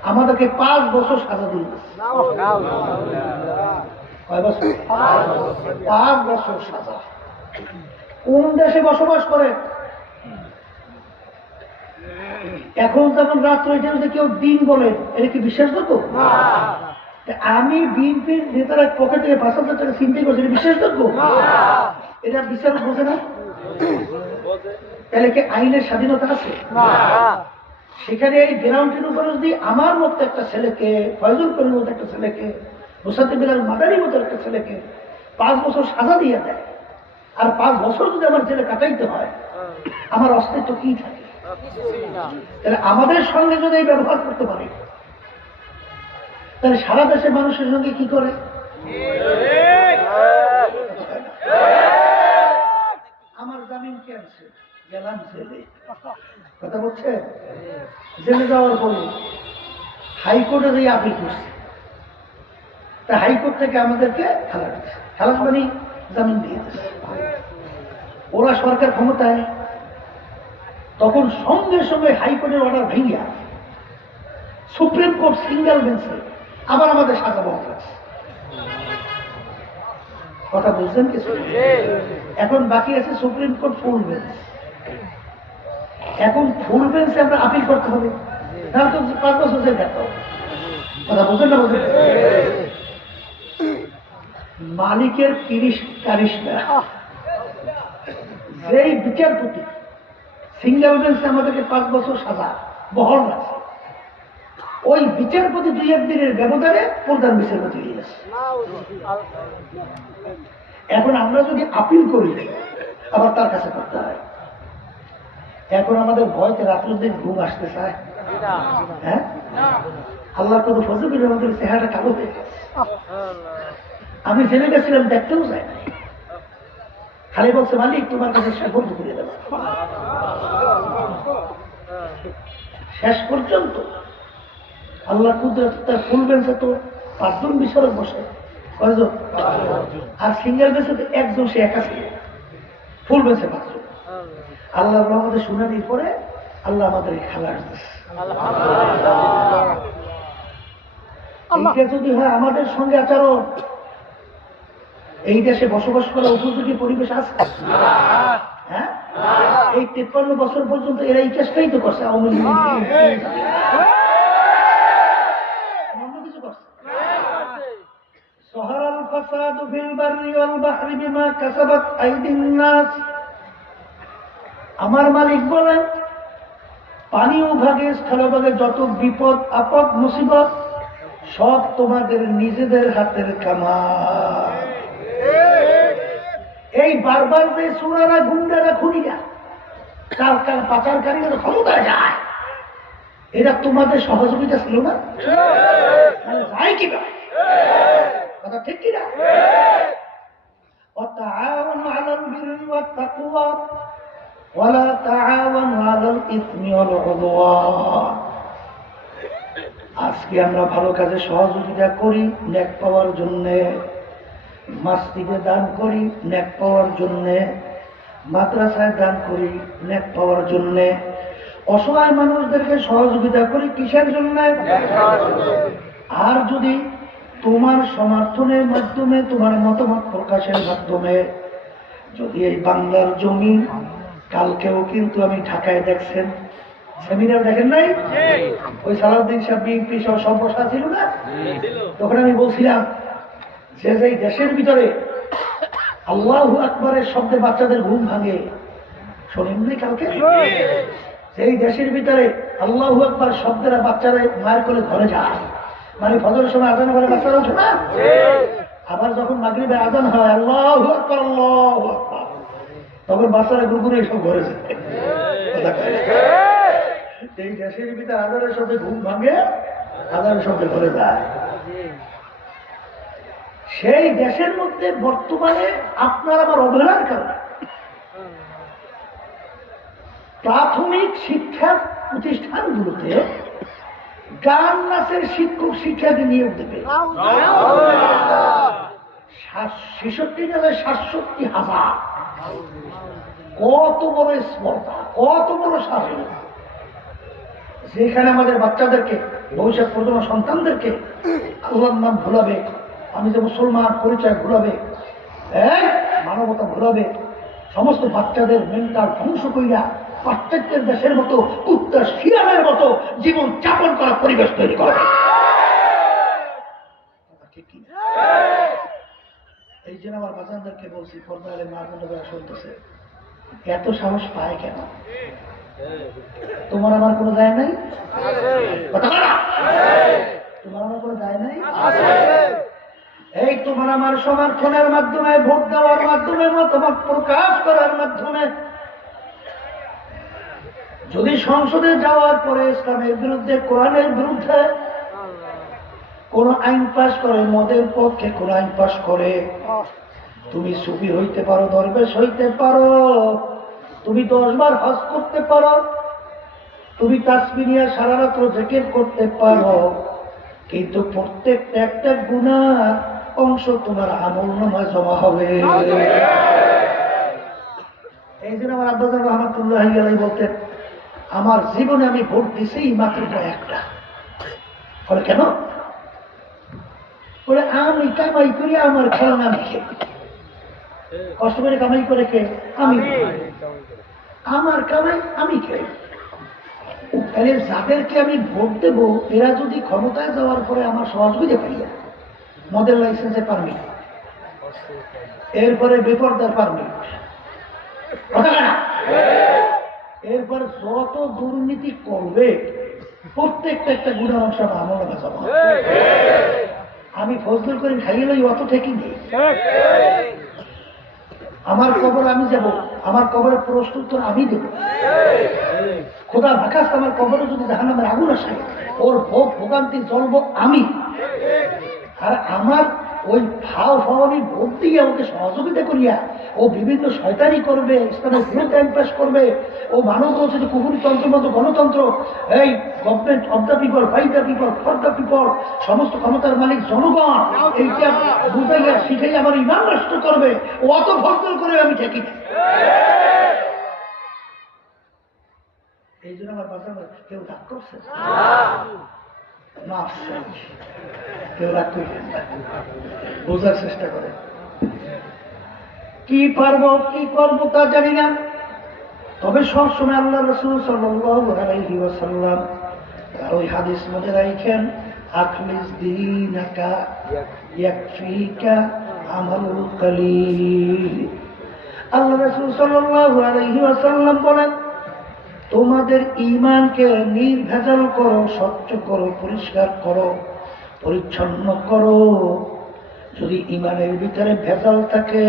আমাদেরকে 5 বছর সাজা দিয়ে দিয়েছে। কয় বছর? 5 বছর সাজা। কোন দেশে বসবাস করে? এখন যেমন রাত্র এটা যদি কেউ দিন বলেন, এটা কি বিশ্বাসযোগ্য? আমি বিএনপির নেতারা পকেট থেকে 5,000 টাকা ছিনতাই করছি, এটা বিশ্বাসযোগ্য? এটা বিশ্বাস বোঝে না। তাহলে কি আইনের স্বাধীনতা আছে? সেখানে এই গ্রাউন্ডের উপরে যদি আমার মতো একটা ছেলেকে, ফয়জুল করির মতো একটা ছেলেকে, মুসাদ্দিক বিলাল মাদারির মতো একটা ছেলেকে 5 বছর সাজা দিয়ে দেয়, আর 5 বছর যদি আমার ছেলে কাটাইতে হয়, আমার অস্তিত্ব কি থাকে? তাহলে আমাদের সঙ্গে যদি এই ব্যবহার করতে পারে, তাহলে সারা দেশের মানুষের সঙ্গে কি করে? আমার জামিন ক্যান্সেল, গেলাম জেলে। কথা বলছে, জেলে যাওয়ার পরে হাইকোর্টে যে আপিল করছে, তা হাইকোর্ট থেকে আমাদেরকে খালাস দিচ্ছে। খালাস মানে জামিন দিয়ে দিচ্ছে। ওরা সরকার ক্ষমতায়, তখন সঙ্গে সঙ্গে হাইকোর্টের অর্ডার ভেঙিয়া সুপ্রিম কোর্ট সিঙ্গেল বেঞ্চে আবার আমাদের সাজা বন্ধ আছে। কথা বুঝলেন কিছু? এখন বাকি আছে সুপ্রিম কোর্ট ফুল বেঞ্চ। এখন ফুল বেঞ্চে আমরা আপিল করতে হবে, তাহলে তো 5 বছর জেল থাকতে হবে। কথা বুঝলেন না? বুঝলেন? মালিকের 30 কারিশমা, যেই বিচারপতি সিঙ্গেল বেঞ্চে আমাদেরকে 5 বছর সাজা বহন রাখছে, ওই বিচারপতি 2-1 দিনের ব্যবধানে প্রধান বিচারপতি হয়ে গেছে। এখন আমরা যদি আপিল করি, আবার তার কাছে করতে হয়। এখন আমাদের ভয়তে রাত্রের দিন ঘুম আসতে চায়। হ্যাঁ, আল্লাহ কত ফজল আমাদের চেহারাটা কালো হয়ে গেছে। আমি জেনে গেছিলাম, দেখতেও চাই না, খালি বলছে মালিক তোমার কাছে বন্ধ করে দেব। শেষ পর্যন্ত আল্লাহ কুদরত তার ফুল বেঞ্চে তো 5 জন বিচারক বসে, কয়জন? আর সিঙ্গেল বেঞ্চে তো 1 জন, সে একা ছিল। ফুল বেঞ্চে 5 জন। আল্লাহ আমাদের শুনানির পরে আল্লাহ আমাদের খালাস দিচ্ছে। এইটা যদি হয় আমাদের সঙ্গে আচরণ, এই দেশে বসবাস করা উপযোগী পরিবেশ আছে? হ্যাঁ, এই 53 বছর পর্যন্ত এরা এই চেষ্টাই তো করছে। আওয়ামী লীগ কিছু করছে? সহারাল ফাসাদু ফিল বাররি ওয়াল বাহরি বিমা কাসাবাত আইদিন নাস। আমার মালিক বলেন, পানি ও ভাগে স্থলভাগে যত বিপদ আপদ মুসিবত সব তোমাদের নিজেদের হাতের কামাল। এই বারবার যে চোরারা, গুন্ডারা, খুনিরা, পাচারকারীরা ক্ষমতায় যায়, এরা তোমাদের সহযোগিতা ছিল না? যায় কিনা? কথা ঠিক কিনা? وتعاونوا على البر والتقوى ولا تعاونوا على الإثم والعدوان। আজকে আমরা ভালো কাজে সহযোগিতা করি নেক পাওয়ার জন্য, মসজিদে দান করি নেক পাওয়ার জন্য, মাদ্রাসায় দান করি নেক পাওয়ার জন্য, অসহায় মানুষদেরকে সহযোগিতা করি কিসের জন্য? আর যদি তোমার সমর্থনের মাধ্যমে, তোমার মতামত প্রকাশের মাধ্যমে যদি এই বাংলার জমি, কালকেও কিন্তু আমি ঢাকায় দেখছেন সেমিনার দেখেন নাই? ওই সালাউদ্দিন সাহেব বিএনপি সব বসা ছিল না? তখন আমি বলছিলাম যে এই দেশের ভিতরে আল্লাহু আকবারের শব্দে বাচ্চাদের ঘুম ভাঙে, শোনেননি কালকে? সেই দেশের ভিতরে আল্লাহু আকবার শব্দের বাচ্চারা মায়ের কোলে ঘরে যায়, মানে ফজরের সময় আজান করে বাচ্চারা ওঠে না? আবার যখন মাগরিবে আজান হয় আল্লাহু আকবার আল্লাহু আকবার, তখন বাচ্চারা গুগুরে সব ঘরে যায়। এই দেশের ভিতরে আজানের শব্দে ঘুম ভাঙে, আজানের শব্দে ঘরে যায়। সেই দেশের মধ্যে বর্তমানে আপনার আমার অবহেলার কারণে প্রাথমিক শিক্ষা প্রতিষ্ঠানগুলোতে গান নাচের শিক্ষক শিক্ষাকে নিয়োগ দেবে 66,67,000। কত বড় স্পর্ধা, কত বড় শাসন, যেখানে আমাদের বাচ্চাদেরকে, ভবিষ্যৎ প্রজন্ম সন্তানদেরকে আল্লাহর নাম ভুলাবে, আমি যে মুসলমান পরিচয় ভুলাবে, মানবতা ভুলাবে, সমস্ত বাচ্চাদের মেন্টাল ধ্বংস কইরা পাশ্চাত্যের দেশের মতো কুত্তা শিয়ালের মতো জীবন যাপন করার পরিবেশ তৈরি করবে। এই জন্য আমার বাচ্চাদেরকে বলছি, পর্দারে মা বোনেরা শুনতেছে, এত সাহস পায় কেন? তোমার আমার কোনো দায় নাই? তোমার আমার কোনো দায় নাই? এই তোমার আমার সমর্থনের মাধ্যমে, ভোট দেওয়ার মাধ্যমে, মতামত প্রকাশ করার মাধ্যমে যদি সংসদে যাওয়ার পরে ইসলামের বিরুদ্ধে, কোরআনের বিরুদ্ধে কোন আইন পাশ করে, মদের পক্ষে কোন আইন পাশ করে, তুমি সুফি হইতে পারো, দরবেশ হইতে পারো, তুমি 10 বার হজ করতে পারো, তুমি তাসবিহ নিয়ে সারা রাত্র জিকির করতে পারো, কিন্তু প্রত্যেকটা একটা গুনাহ অংশ তোমার আমলনামায় জমা হবে। এই জন্য আমার আব্বাজান রহমাতুল্লাহি আলাইহি বলতেন, আমার জীবনে আমি ভোট দিছি মাত্র একটা। বলে কেন? বলে আমি কামাই করি, আমার খেলনা আমি খেয়ে, কষ্ট করে কামাই করে খেয়ে আমি, আমার কামাই আমি খেয়ে। তাহলে যাদেরকে আমি ভোট দেব, এরা যদি ক্ষমতায় যাওয়ার পরে আমার সহযোগিতা পাইয়া, মদের লাইসেন্সের পারমিট, এরপরে বেপরদার পারমিট, এরপর যত দুর্নীতি করবে প্রত্যেকটা একটা গুণা অংশ আমলে জমা। আমি ফজলুল করিম খাইয়ে লই, অত ঠেকি নেই। আমার কবর আমি যাব, আমার কবরের প্রশ্ন উত্তর আমি দেব। খোদা ভাকাস আমার কবরে যদি জাহান্নামের আগুন আসে, ওর ভোগ ভোগান্তি জ্বলবো আমি। আর আমার ওই ভাও ভাবি ভোট দিয়ে ওকে সহযোগিতা করিয়া ও বিভিন্ন শয়তানি করবে, ইসলামের বিরুদ্ধে পেশ করবে, ও মানব যদি কুহুরিতন্ত্র মতো গণতন্ত্র, এই government of the people, by the people, for the people, সমস্ত ক্ষমতার মালিক জনগণ, এইটা বুঝাইয়া শিখাই আমার ইমান নষ্ট করবে, ও অত ভক্তল করে আমি ঠেকি। এই জন্য আমার বাচ্চা কেউ রাগ করছে না, কেউ রাগ করবে, বোঝার চেষ্টা করে। কি পারবো কি করবো তা জানি না, তবে সবসময় আল্লাহ রাসূল সাল্লাল্লাহু আলাইহি ওয়াসাল্লাম ওই হাদিস মধ্যে রাখেন, আখলিস দীনাকা ইয়াকফিকা আমালুল কলিল। আল্লাহ রাসূল সাল্লাল্লাহু আলাইহি ওয়াসাল্লাম বলেন, তোমাদের ঈমানকে নির্ভেজাল করো, স্বচ্ছ করো, পরিষ্কার করো, পরিচ্ছন্ন করো। যদি ঈমানের ভিতরে ভেজাল থাকে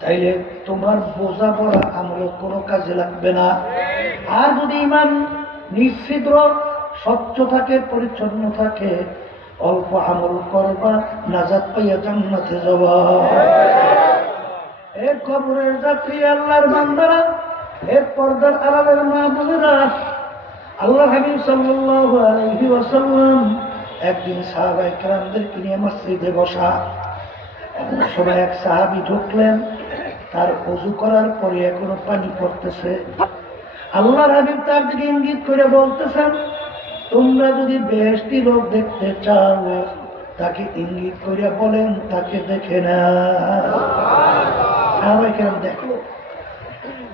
তাইলে তোমার বোঝা পড়া আমল কোনো কাজে লাগবে না। আর যদি ঈমান নিশ্চিদ্র, স্বচ্ছ থাকে, পরিচ্ছন্ন থাকে, অল্প আমল করবা, নাজাত পাইয়া জান্নাতে যাবা। এর কবরের যাত্রী, আল্লাহর বান্দারা, এর পর্দার আড়ালের মা বোনেরা, আল্লাহ হাবিব সাল্লাল্লাহু আলাইহি ওয়াসাল্লাম একদিন সাহাবায়ে কেরামদেরকে নিয়ে মসজিদে বসা। এমন সময় এক সাহাবী ঢুকলেন, তার ওযু করার পরে এখনো পানি পড়তেছে। আল্লাহর হাবিব তার দিকে ইঙ্গিত করে বলতেছেন, তোমরা যদি বেহেশতি লোক দেখতে চাও, তাকে ইঙ্গিত করে বলেন তাকে দেখে না। সাহাবায়ে কেরাম দেখলো।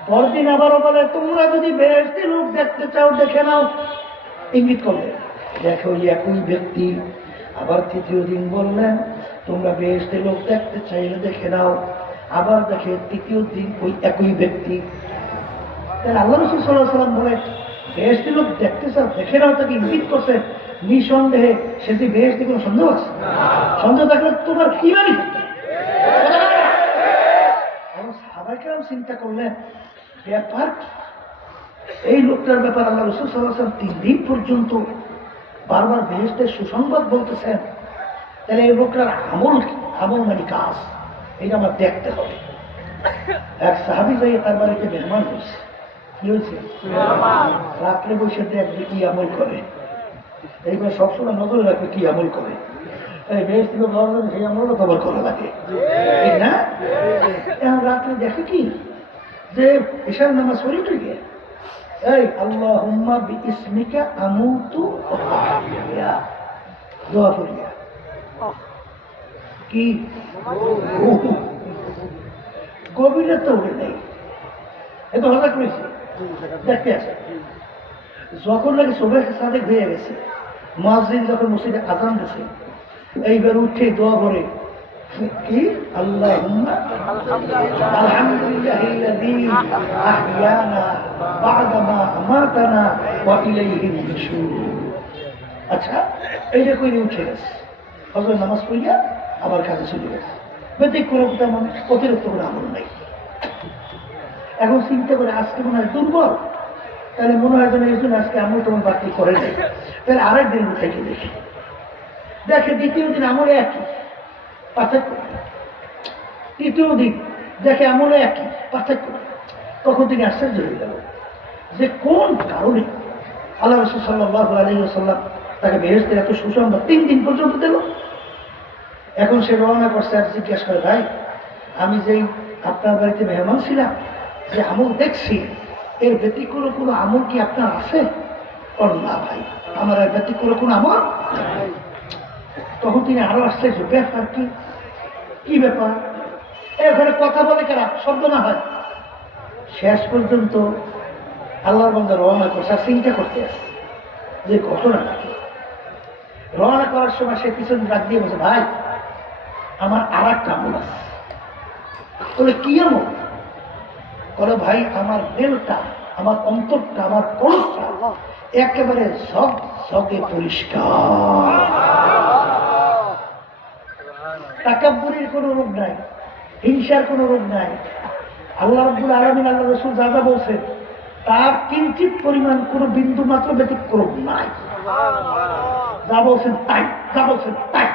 পরদিন আবারও বলে, তোমরা যদি বেহেশতি লোক দেখতে চাও দেখে নাও, ইঙ্গিত করলে দেখো একই ব্যক্তি। আবার তৃতীয় দিন বললেন, তোমরা বেহেশতি লোক দেখতে চাইলে দেখে নাও। আবার দেখে তৃতীয় দিন ওই একই ব্যক্তি। আল্লাহ রাসূল সাল্লাল্লাহু আলাইহি ওয়াসাল্লাম বলে, বেহেশতি লোক দেখতে চাও দেখে নাও, তাকে ইঙ্গিত করছে। নিঃসন্দেহে সে যে বেহেশতি, কোনো সন্দেহ আছে? সন্দেহ থাকলে তোমার কি বাড়ি? সাহাবায়ে কেরাম চিন্তা করলেন, ব্যাপার এই লোকটার ব্যাপার আল্লাহ রাসূল সাল্লাল্লাহু আলাইহি ওয়াসাল্লাম 3 দিন পর্যন্ত বারবার বেহেশতের সুসংবাদ বলতেছেন, তাহলে এই লোকটার আমল কি? আমল মানে কাজ, এটা আমার দেখতে হবে। এক সাহাবী যাই তার বাড়িতে মেহমান হয়েছে, কি হয়েছে? রাত্রে বসে দেখবে কি আমল করে, এইবার সবসময় নজরে রাখবে কি আমল করে। এই বেশ থেকে ধরবেন সেই আমলটা তোমার করা লাগে, ঠিক না? এখন রাত্রে দেখে কি যে এশার নামাজ পড়ি ঠিক এই আল্লাহুম্মা বিইসমিকা আমুতু ওয়া আহইয়া দোয়া করিয়া কি গভীরে তো উঠে নেই, এত হঠাৎ করেছে দেখতে আসে। যখন নাকি সবাই সাদেক হয়ে গেছে, মুয়াজ্জিন যখন মসজিদে আযান দিয়েছে, এইবার উঠে দোয়া করে কি আল্লাহুম্মা আলহামদুলিল্লাহিল্লাযী আহইয়ানা বা'দা মা আমাতানা ওয়া ইলাইহিন নুশুর। আচ্ছা, এইটা কইরে উঠে গেছে, ফজর নামাজ পড়িয়া আবার কাজে চলে গেছে। ব্যতিক্রম তেমন অতিরিক্ত কোনো আমল নাই। এখন চিন্তা করে আজকে মনে হয় দুর্বল, তাহলে মনে হয় যেন এই জন্য আজকে আমল তেমন বাড়তি করে নাই, তাহলে আরেক দিন থেকে দেখি দেখে দ্বিতীয় দিন আমলে একই পার্থক্য, তৃতীয় দিন দেখে আমলে একই পার্থক্য। তখন তিনি আশ্চর্য হয়ে গেল যে কোন কারণে আল্লাহ রাসূল সাল্লাল্লাহু আলাইহি ওয়াসাল্লাম তাকে বেহেশতের এত সুসংবাদ 3 দিন পর্যন্ত দিল। এখন সে রওনা করছে আর জিজ্ঞেস করে, ভাই আমি যেই আপনার বাড়িতে মেহমান ছিলাম, যে আমল দেখছি এর ব্যতিক্রম কোনো আমল কি আপনার আছে? না ভাই, আমার আর ব্যতিক্রম কোনো আমল নাই। তখন তিনি আরো আশ্চর্য, ব্যাপার কি? কি ব্যাপার? এখানে কথা বলে কেনা শব্দ না হয়। শেষ পর্যন্ত আল্লাহর বান্দা রওনা করছে আর চিন্তা করতে আসে যে ঘটনাটা কি। রওনা করার সময় সে পিছনে ডাক দিয়ে বলছে, ভাই আমার আর একটা আমল আছে। বলে কি আমল? বলে ভাই আমার দিলটা, আমার অন্তরটা, আমার কলসটা একেবারে সব সবে পরিষ্কার, তাকাব্বুরির কোনো রোগ নাই, হিংসার কোনো রোগ নাই। আল্লাহ রাব্বুল আলামিন আল্লাহ রাসূল যা যা বলছেন তার কিঞ্চিত পরিমাণ কোনো বিন্দু মাত্র ব্যতিক্রম নাই। যা বলছেন তাই, যা বলছেন তাই।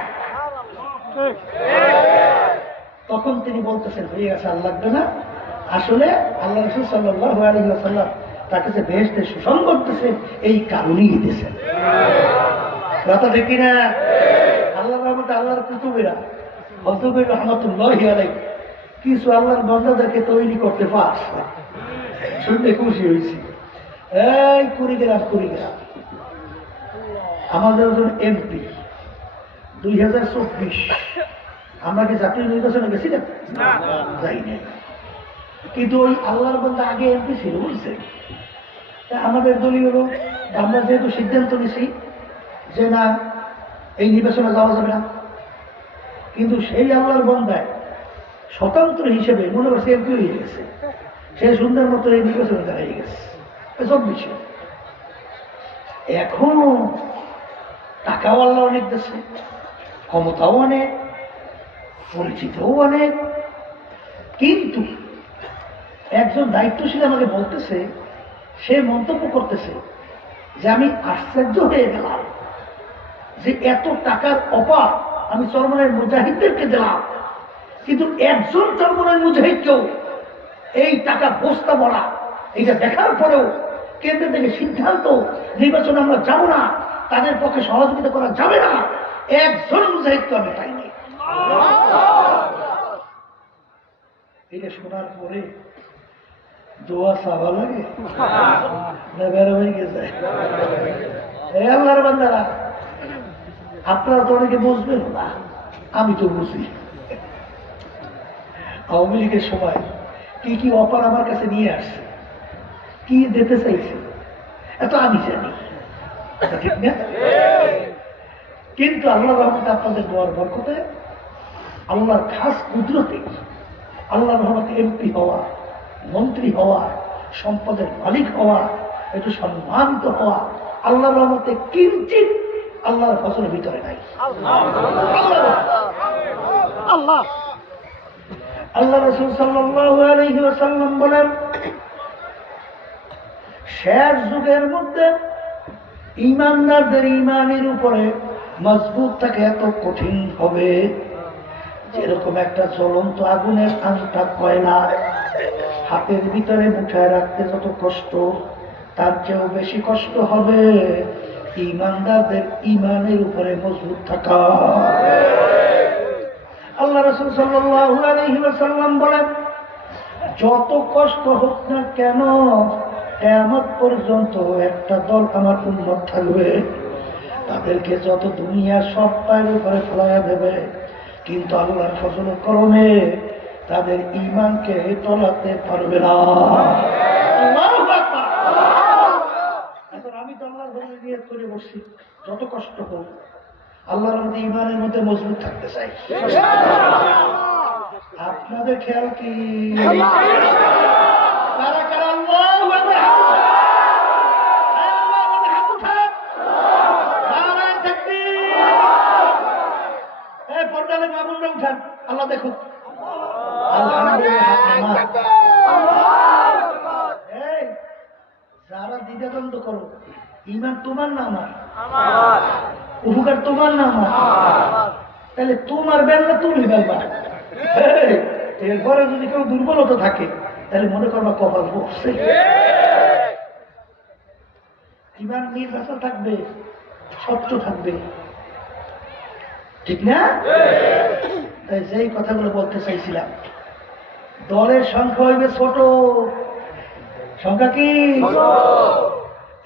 তখন তিনি বলতেছেন, হয়ে গেছে, আর লাগবে না। আসলে আল্লাহ রাসূল সাল্লাল্লাহু আলাইহি ওয়াসাল্লাম তাকে যে বেহেশতের সুসংবাদ দিয়েছেন এই কারণেই দিয়েছেন। কথা ঠিক কিনা? আল্লাহর রহমতে আল্লাহর কুতুবেরা হযরত রাহমাতুল্লাহি আলাইহি কিছু আল্লাহর বান্দাদেরকে তৈরি করতে পারছে, শুনতে খুশি হয়েছি। এই কুড়িগ্রাম আমাদের একজন এমপি 2024 আমরা কি জাতীয় নির্বাচনে গেছিলাম? যাই নাই, কিন্তু ওই আল্লাহর বান্দা আগে এমপি ছিল, বুঝছেন? আমাদের দলীয় লোক, আমরা যেহেতু সিদ্ধান্ত নিছি যে না এই নির্বাচনে যাওয়া যাবে না, কিন্তু সেই আল্লাহর বান্দায় স্বতন্ত্র হিসেবে মনে করছে এমপি হয়ে গেছে, সে সুন্দর মতো এই নির্বাচনে দাঁড়িয়ে গেছে। সব বিষয় এখনো টাকাও আল্লাহ অনেক দেশে, ক্ষমতাও অনেক, পরিচিতও অনেক, কিন্তু একজন দায়িত্বশীল আমাকে বলতেছে, সে মন্তব্য করতেছে যে আমি আশ্চর্য হয়ে গেলাম যে এত টাকার অপার আমি চরমনায়ের মুজাহিদদেরকে দিলাম, কিন্তু একজন চরমনায়ের মুজাহিদকেও এই টাকা বস্তা ভরা এইটা দেখার পরেও কেন্দ্র থেকে সিদ্ধান্ত নির্বাচনে আমরা যাব না, তাদের পক্ষে সহযোগিতা করা যাবে না, একজন মুজাহিদকে আমি পাইনি। এটা শোনার পরে দোয়া চাওয়া লাগে না বেরো হয়ে গেছে? আল্লাহর বান্দারা, আপনারা তো অনেকে বুঝবেন না, আমি তো বুঝি। আওয়ামী লীগের সময় কি কি অফার আমার কাছে নিয়ে আসছে, কি দিতে চাইছে, এত আমি জানি, ঠিক না? কিন্তু আল্লাহর রহমতে, আপনাদের দোয়ার বরকতে, আল্লাহর খাস কুদরতে, আল্লাহর রহমতে এমপি হওয়া, মন্ত্রী হওয়া, সম্পদের মালিক হওয়া, একটু সম্মানিত হওয়া, আল্লাহর রহমতে কিঞ্চিত আল্লাহর ফসলের ভিতরে নাই। আল্লাহ আল্লাহ রাসূল সাল্লাল্লাহু আলাইহি ওয়াসাল্লাম বলেন, শেষ যুগের মধ্যে ঈমানদারদের ঈমানের উপরে মজবুত থাকে এত কঠিন হবে যেরকম একটা জ্বলন্ত আগুনের আংটা কয়লা হাতের ভিতরে মুঠায় রাখতে যত কষ্ট, তার চেয়েও বেশি কষ্ট হবে ঈমানদারদের ঈমানের উপরে মজবুত থাকা। আল্লাহ রাসূল সাল্লাল্লাহু আলাইহি ওয়াসাল্লাম বলেন, যত কষ্ট হোক না কেন কিয়ামত পর্যন্ত একটা দল আমার উম্মত থাকবে, তাদেরকে যত দুনিয়া সব পায়ের উপরে ফেলাইয়া দেবে, কিন্তু আল্লাহর ফজল ও করমে তাদের ঈমানকে টলাতে পারবে না। আল্লাহু আকবার। এখন আমি তো আল্লাহর বলে নিয়ত করে বসছি, যত কষ্ট হোক আল্লাহর মধ্যে ঈমানের মধ্যে মজবুত থাকতে চাই। আপনাদের খেয়াল কি? কারা কারা আল্লাহু আকবার হাত উঠান, নারায়ে তাকবীর। এই পর্দালে মামুনরা উঠান, আল্লাহ দেখুন। এই যারা দ্বিধাদ্বন্দ্ব করো, ঈমান তোমার না আমার? উপকার তোমার না আমার? তাহলে তোমার বেল না তুমি বেলবা। এরপরে যদি কেউ দুর্বলতা থাকে তাহলে মনে করবা কপাল বসছে। ঈমান নির্বাচন থাকবে, স্বচ্ছ থাকবে, ঠিক না? তাই যেই কথাগুলো বলতে চাইছিলাম, দলের সংখ্যা হইবে ছোট, সংখ্যা কি?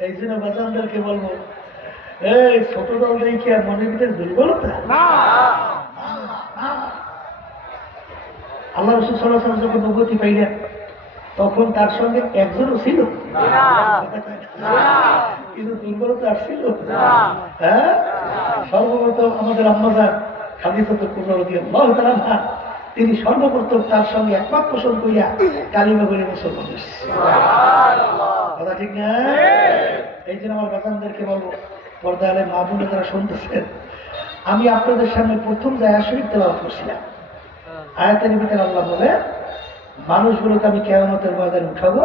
এই জন্য বাজানদেরকে বলবো, এই ছোট দল দেখি আর মনের ভিতরে দুর্বলতা। আল্লাহ রাসূল সাল্লাল্লাহু আলাইহি ওয়াসাল্লাম যখন নবুয়তি পাইলেন তখন তার সঙ্গে একজনও ছিল কিন্তু দুর্বলতা আসছিল। হ্যাঁ, সর্বপ্রথম আমাদের আম্মাজান খাদিজাতুল কুবরা রাদিয়াল্লাহু তাআলা আনহা, তিনি সর্বপ্রথম তার সঙ্গে একমত পোষণ করিয়া কালিমা বলে মুসলমান হয়েছে। কথা ঠিক না? এই জন্য আমার বাজানদেরকে বলবো, পর্দা আলে মা বোনে যারা শুনতেছেন, আমি আপনাদের সামনে প্রথম যে আয়াত শরীফ তেলাওয়াত করছিলাম, আয়াতের ভিতরে আল্লাহ বলে, মানুষগুলোকে আমি কিয়ামতের ময়দানে উঠাবো,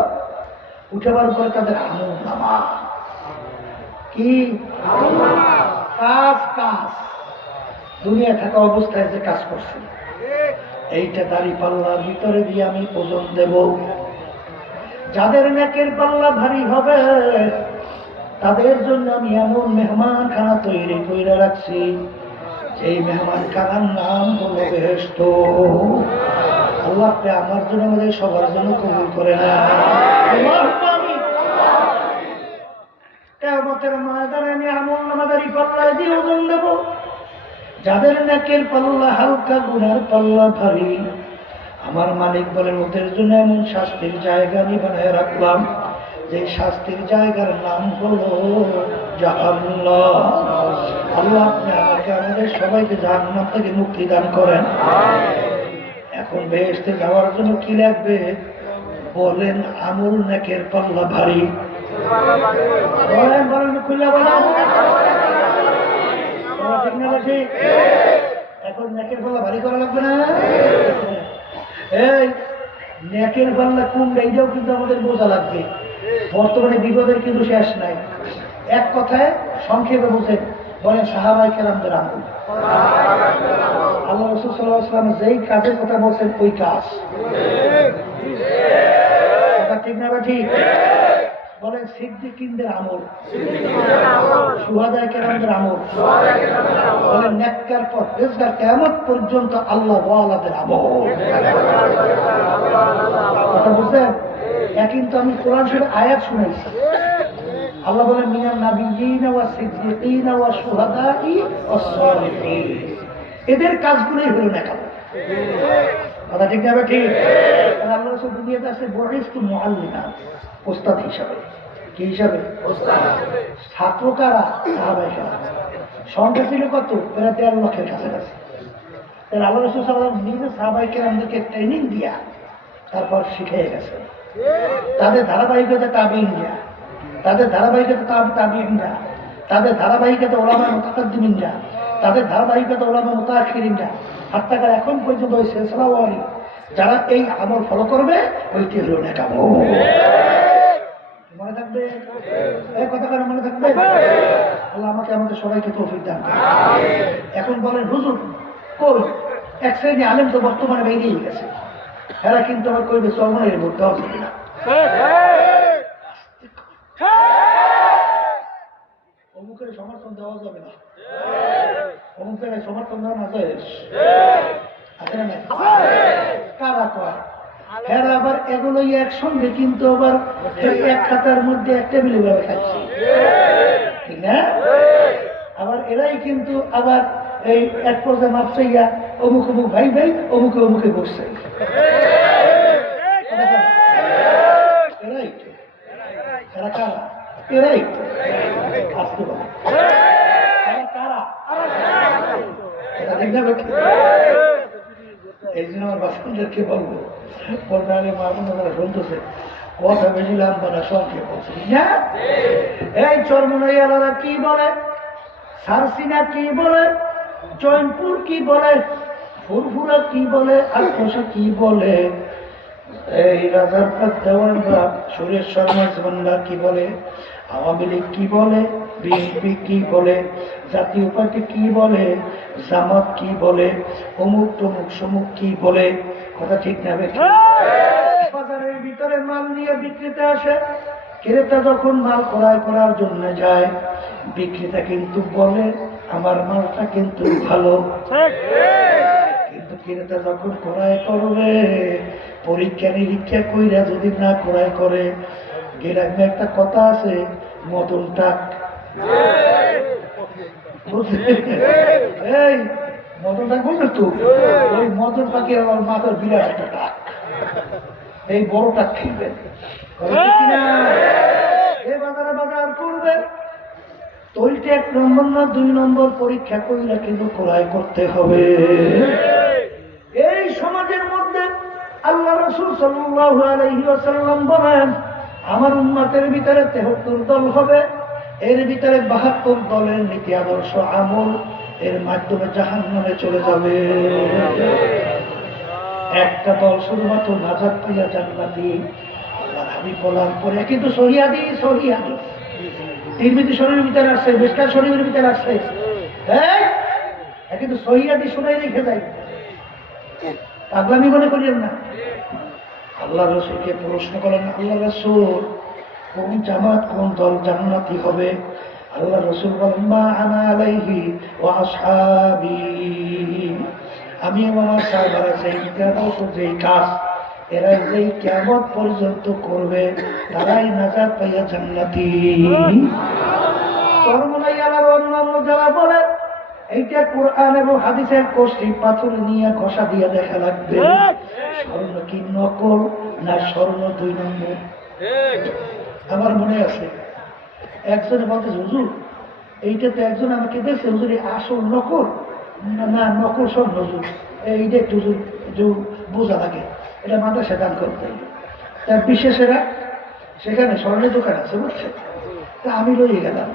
উঠাবার পরে তাদের আমল নামা কি কাজ কাজ দুনিয়া থাকা অবস্থায় যে কাজ করছে এইটা দাড়ি পাল্লার ভিতরে দিয়ে আমি ওজন দেব। যাদের নেকের পাল্লা ভারী হবে তাদের জন্য আমি এমন মেহমান খানা তৈরি করে রাখছি, এই মেহমান খানার নাম হলো বেহেশত। আল্লাহ আমার জন্য আমাদের সবার জন্য কবুল করে না। কিয়ামতের ময়দানে আমি আমল নামাদারি পাল্লা দিয়ে ওজন দেব। যাদের নেকের পাল্লা হালকা, গুনার পাল্লা ভারী, আমার মালিক বলেন ওদের জন্য এমন শাস্তির জায়গা আমি বানায় রাখলাম, যে শাস্তির জায়গার নাম হলো জাহান্নাম। আল্লাহ আপনি আমাকে আমাদের সবাইকে জাহান্নাম থেকে মুক্তি দান করেন। এখন বেহেশতে যাওয়ার জন্য কি লাগবে বলেন? আমল নেকের পাল্লা ভারী। বলেন বলেন খুলে বলেন, ঠিক না? ঠিক। এখন নেকের পাল্লা ভারী করা লাগবে না? এই নেকের পাল্লা কমবে, এইটাও কিন্তু আমাদের বোঝা লাগবে। বর্তমানে বিপদের কিন্তু শেষ নাই। এক কথায় সংক্ষেপে বুঝেন, বলেন সাহাবায়ে কেরামদের আমল। আল্লাহ রাসূল সাল্লাল্লাহু আলাইহি ওয়াসাল্লাম যেই কাজের কথা বলছেন ওই কাজ। কথা ঠিক না? ঠিক। বলেন সিদ্দিকিনদের আমল, শুহাদায়ে কেরামদের আমল, বলেন নেককার পরহেজগার কিয়ামত পর্যন্ত আল্লাহ ওয়ালাদের আমল। কথা বুঝছেন? কিন্তু আমি কোরআন শরীফে আয়াত শুনেছি, আল্লাহ বলেন মিনান নাবিয়্যিনা ওয়াস সিদ্দিকিনা ওয়াস শুহাদাই ওয়াস সালিহিন। এদের কাজগুলোই হলো নেকাম। কথা ঠিক না? ঠিক। আল্লাহ রাসূল দুনিয়াতে আসে বুইসতু মুআল্লিমা, ওস্তাদ হিসাবে। কি হিসাবে? ছাত্র কারা? সাহাবায়ে কেরাম। সংখ্যা ছিল কত? প্রায় 13 লক্ষের কাছাকাছি। আল্লাহ রাসূল সাল্লাল্লাহু আলাইহি ওয়াসাল্লাম নিজে সাহাবায়ে কেরামদেরকে ট্রেনিং দিয়া তারপর শিখিয়ে গেছে। তাদের ধারাবাহিকতা তাবিঈনরা, তাদের ধারাবাহিকতা তাবিঈনরা, তাদের ধারাবাহিকতা উলামা মুতাকাদ্দিমিনরা, তাদের ধারাবাহিকতা উলামা মুতাআখিরিনরা, হাত্তা করে এখন পর্যন্ত ওই সিলসিলা ওয়ালি যারা এই আমল ফলো করবে ওইটি হলো নেকাম। মনে থাকবে? এই কথাটা মনে থাকবে? আল্লাহ আমাকে আমাদের সবাইকে তৌফিক দান করুন। এখন বলেন হুজুর কই? এক শ্রেণী আলেম তো বর্তমানে বেরিয়ে গেছে, এরা কিন্তু আমার কইবে চরমনের ভোট দেওয়া যাবে না, অমুকের সমর্থন দেওয়া যাবে না, অমুকের সমর্থন দেওয়া না যায় আছে না নাই? কারা কয় এরা আবার এগুলোই একসঙ্গে কিন্তু আবার এক খাতার মধ্যে এক টেবিলে ভাবে খাচ্ছে, ঠিক না? আবার এরাই কিন্তু আবার এই এক পর্যায়ে মাপসাইয়া অমুক অমুক ভাই ভাই অমুকে অমুকে বসছে, এরাই তো, এরা কারা? এরাই তো আসতে পারে, কারা? এই জন্য আমার বাচ্চাদেরকে বলবো, পর্দারে মামুনা যারা শুনতেছে কথা বেশি লম্বা না সংক্ষেপ বলছে না। এই চরমনাইয়ালারা কি বলে, সারসিনা কি বলে, জয়পুর কি বলে, ফুরফুরা কি বলে, আটকোষা কি বলে, এই রাজার পাক দেওয়ানরা সুরেশ্বর মাঝবান্ডার কি বলে, আওয়ামী লীগ কি বলে, বিএনপি কি বলে, জাতীয় পার্টি কি বলে, জামাত কি বলে, অমুক তমুক সমুক কি বলে, কথা ঠিক না? বাজারের ভিতরে মাল নিয়ে বিক্রেতা আসে, ক্রেতা যখন মাল ক্রয় করার জন্য যায়, বিক্রেতা কিন্তু বলে আমার মালটা কিন্তু ভালো, কিন্তু ক্রেতা যখন ক্রয় করবে পরীক্ষা নিরীক্ষা কইরা যদি না ক্রয় করে, গ্রামে একটা কথা আছে মদন টাক, এই মদন টাক বলবে তো, ওই মদন পাখি আমার মাথার বিরাট একটা টাক, এই বড় টাক খেলবেন বাজারে বাজার করবে, তৈরিটা 1 নম্বর না 2 নম্বর পরীক্ষা করলে কিন্তু ক্রয় করতে হবে। এই সমাজের মধ্যে আল্লাহ রাসূল সাল্লাল্লাহু আলাইহি ওয়াসাল্লাম বলেন আমার উম্মতের ভিতরে 73 দল হবে, এর ভিতরে 72 দলের নীতি আদর্শ আমল এর মাধ্যমে জাহান্নামে চলে যাবে, একটা দল শুধুমাত্র নাজাত পাইয়া জান্নাতি। আমি বলার পরে কিন্তু সহিয়াদি তিরমিজি শরীফের ভিতরে আসছে, মিশকাত শরীফের ভিতরে আসছে, হ্যাঁ কিন্তু সহিয়াদি শুনাই রেখে যায়, পাগলামি মনে করিয়েন না। আল্লাহ রাসূলকে প্রশ্ন করেন, আল্লাহ রাসূল কোন জামাত কোন দল জান্নাতি হবে? আল্লাহ রাসূল বলেন মা আনা আলাইহি ওয়া আসহাবি, আমি আমার সাহাবারা যেই কাজ এরা যেই কিয়ামত পর্যন্ত করবে তারাই নাজাত পাইয়া জান্নাতি। চরমনাইয়ালার অন্যান্য যারা বলে এইটা কোরআন এবং হাদিসের কোষ্ঠী পাথর নিয়ে ঘষা দিয়ে দেখা লাগবে স্বর্ণ কি নকল না স্বর্ণ 2 নম্বর। আমার মনে আছে একজনে বলতে হুজুর এইটা তো একজন আমাকে দেখছে হুজুর আসল নকল না নকল স্বর্ণ, হুজুর এইটা একটু বোঝা লাগে, এটা মাদ্রাসা দান করতে। তার বিশেষেরা সেখানে স্বর্ণের দোকান আছে বুঝছে, তা আমি লইয়ে গেলাম,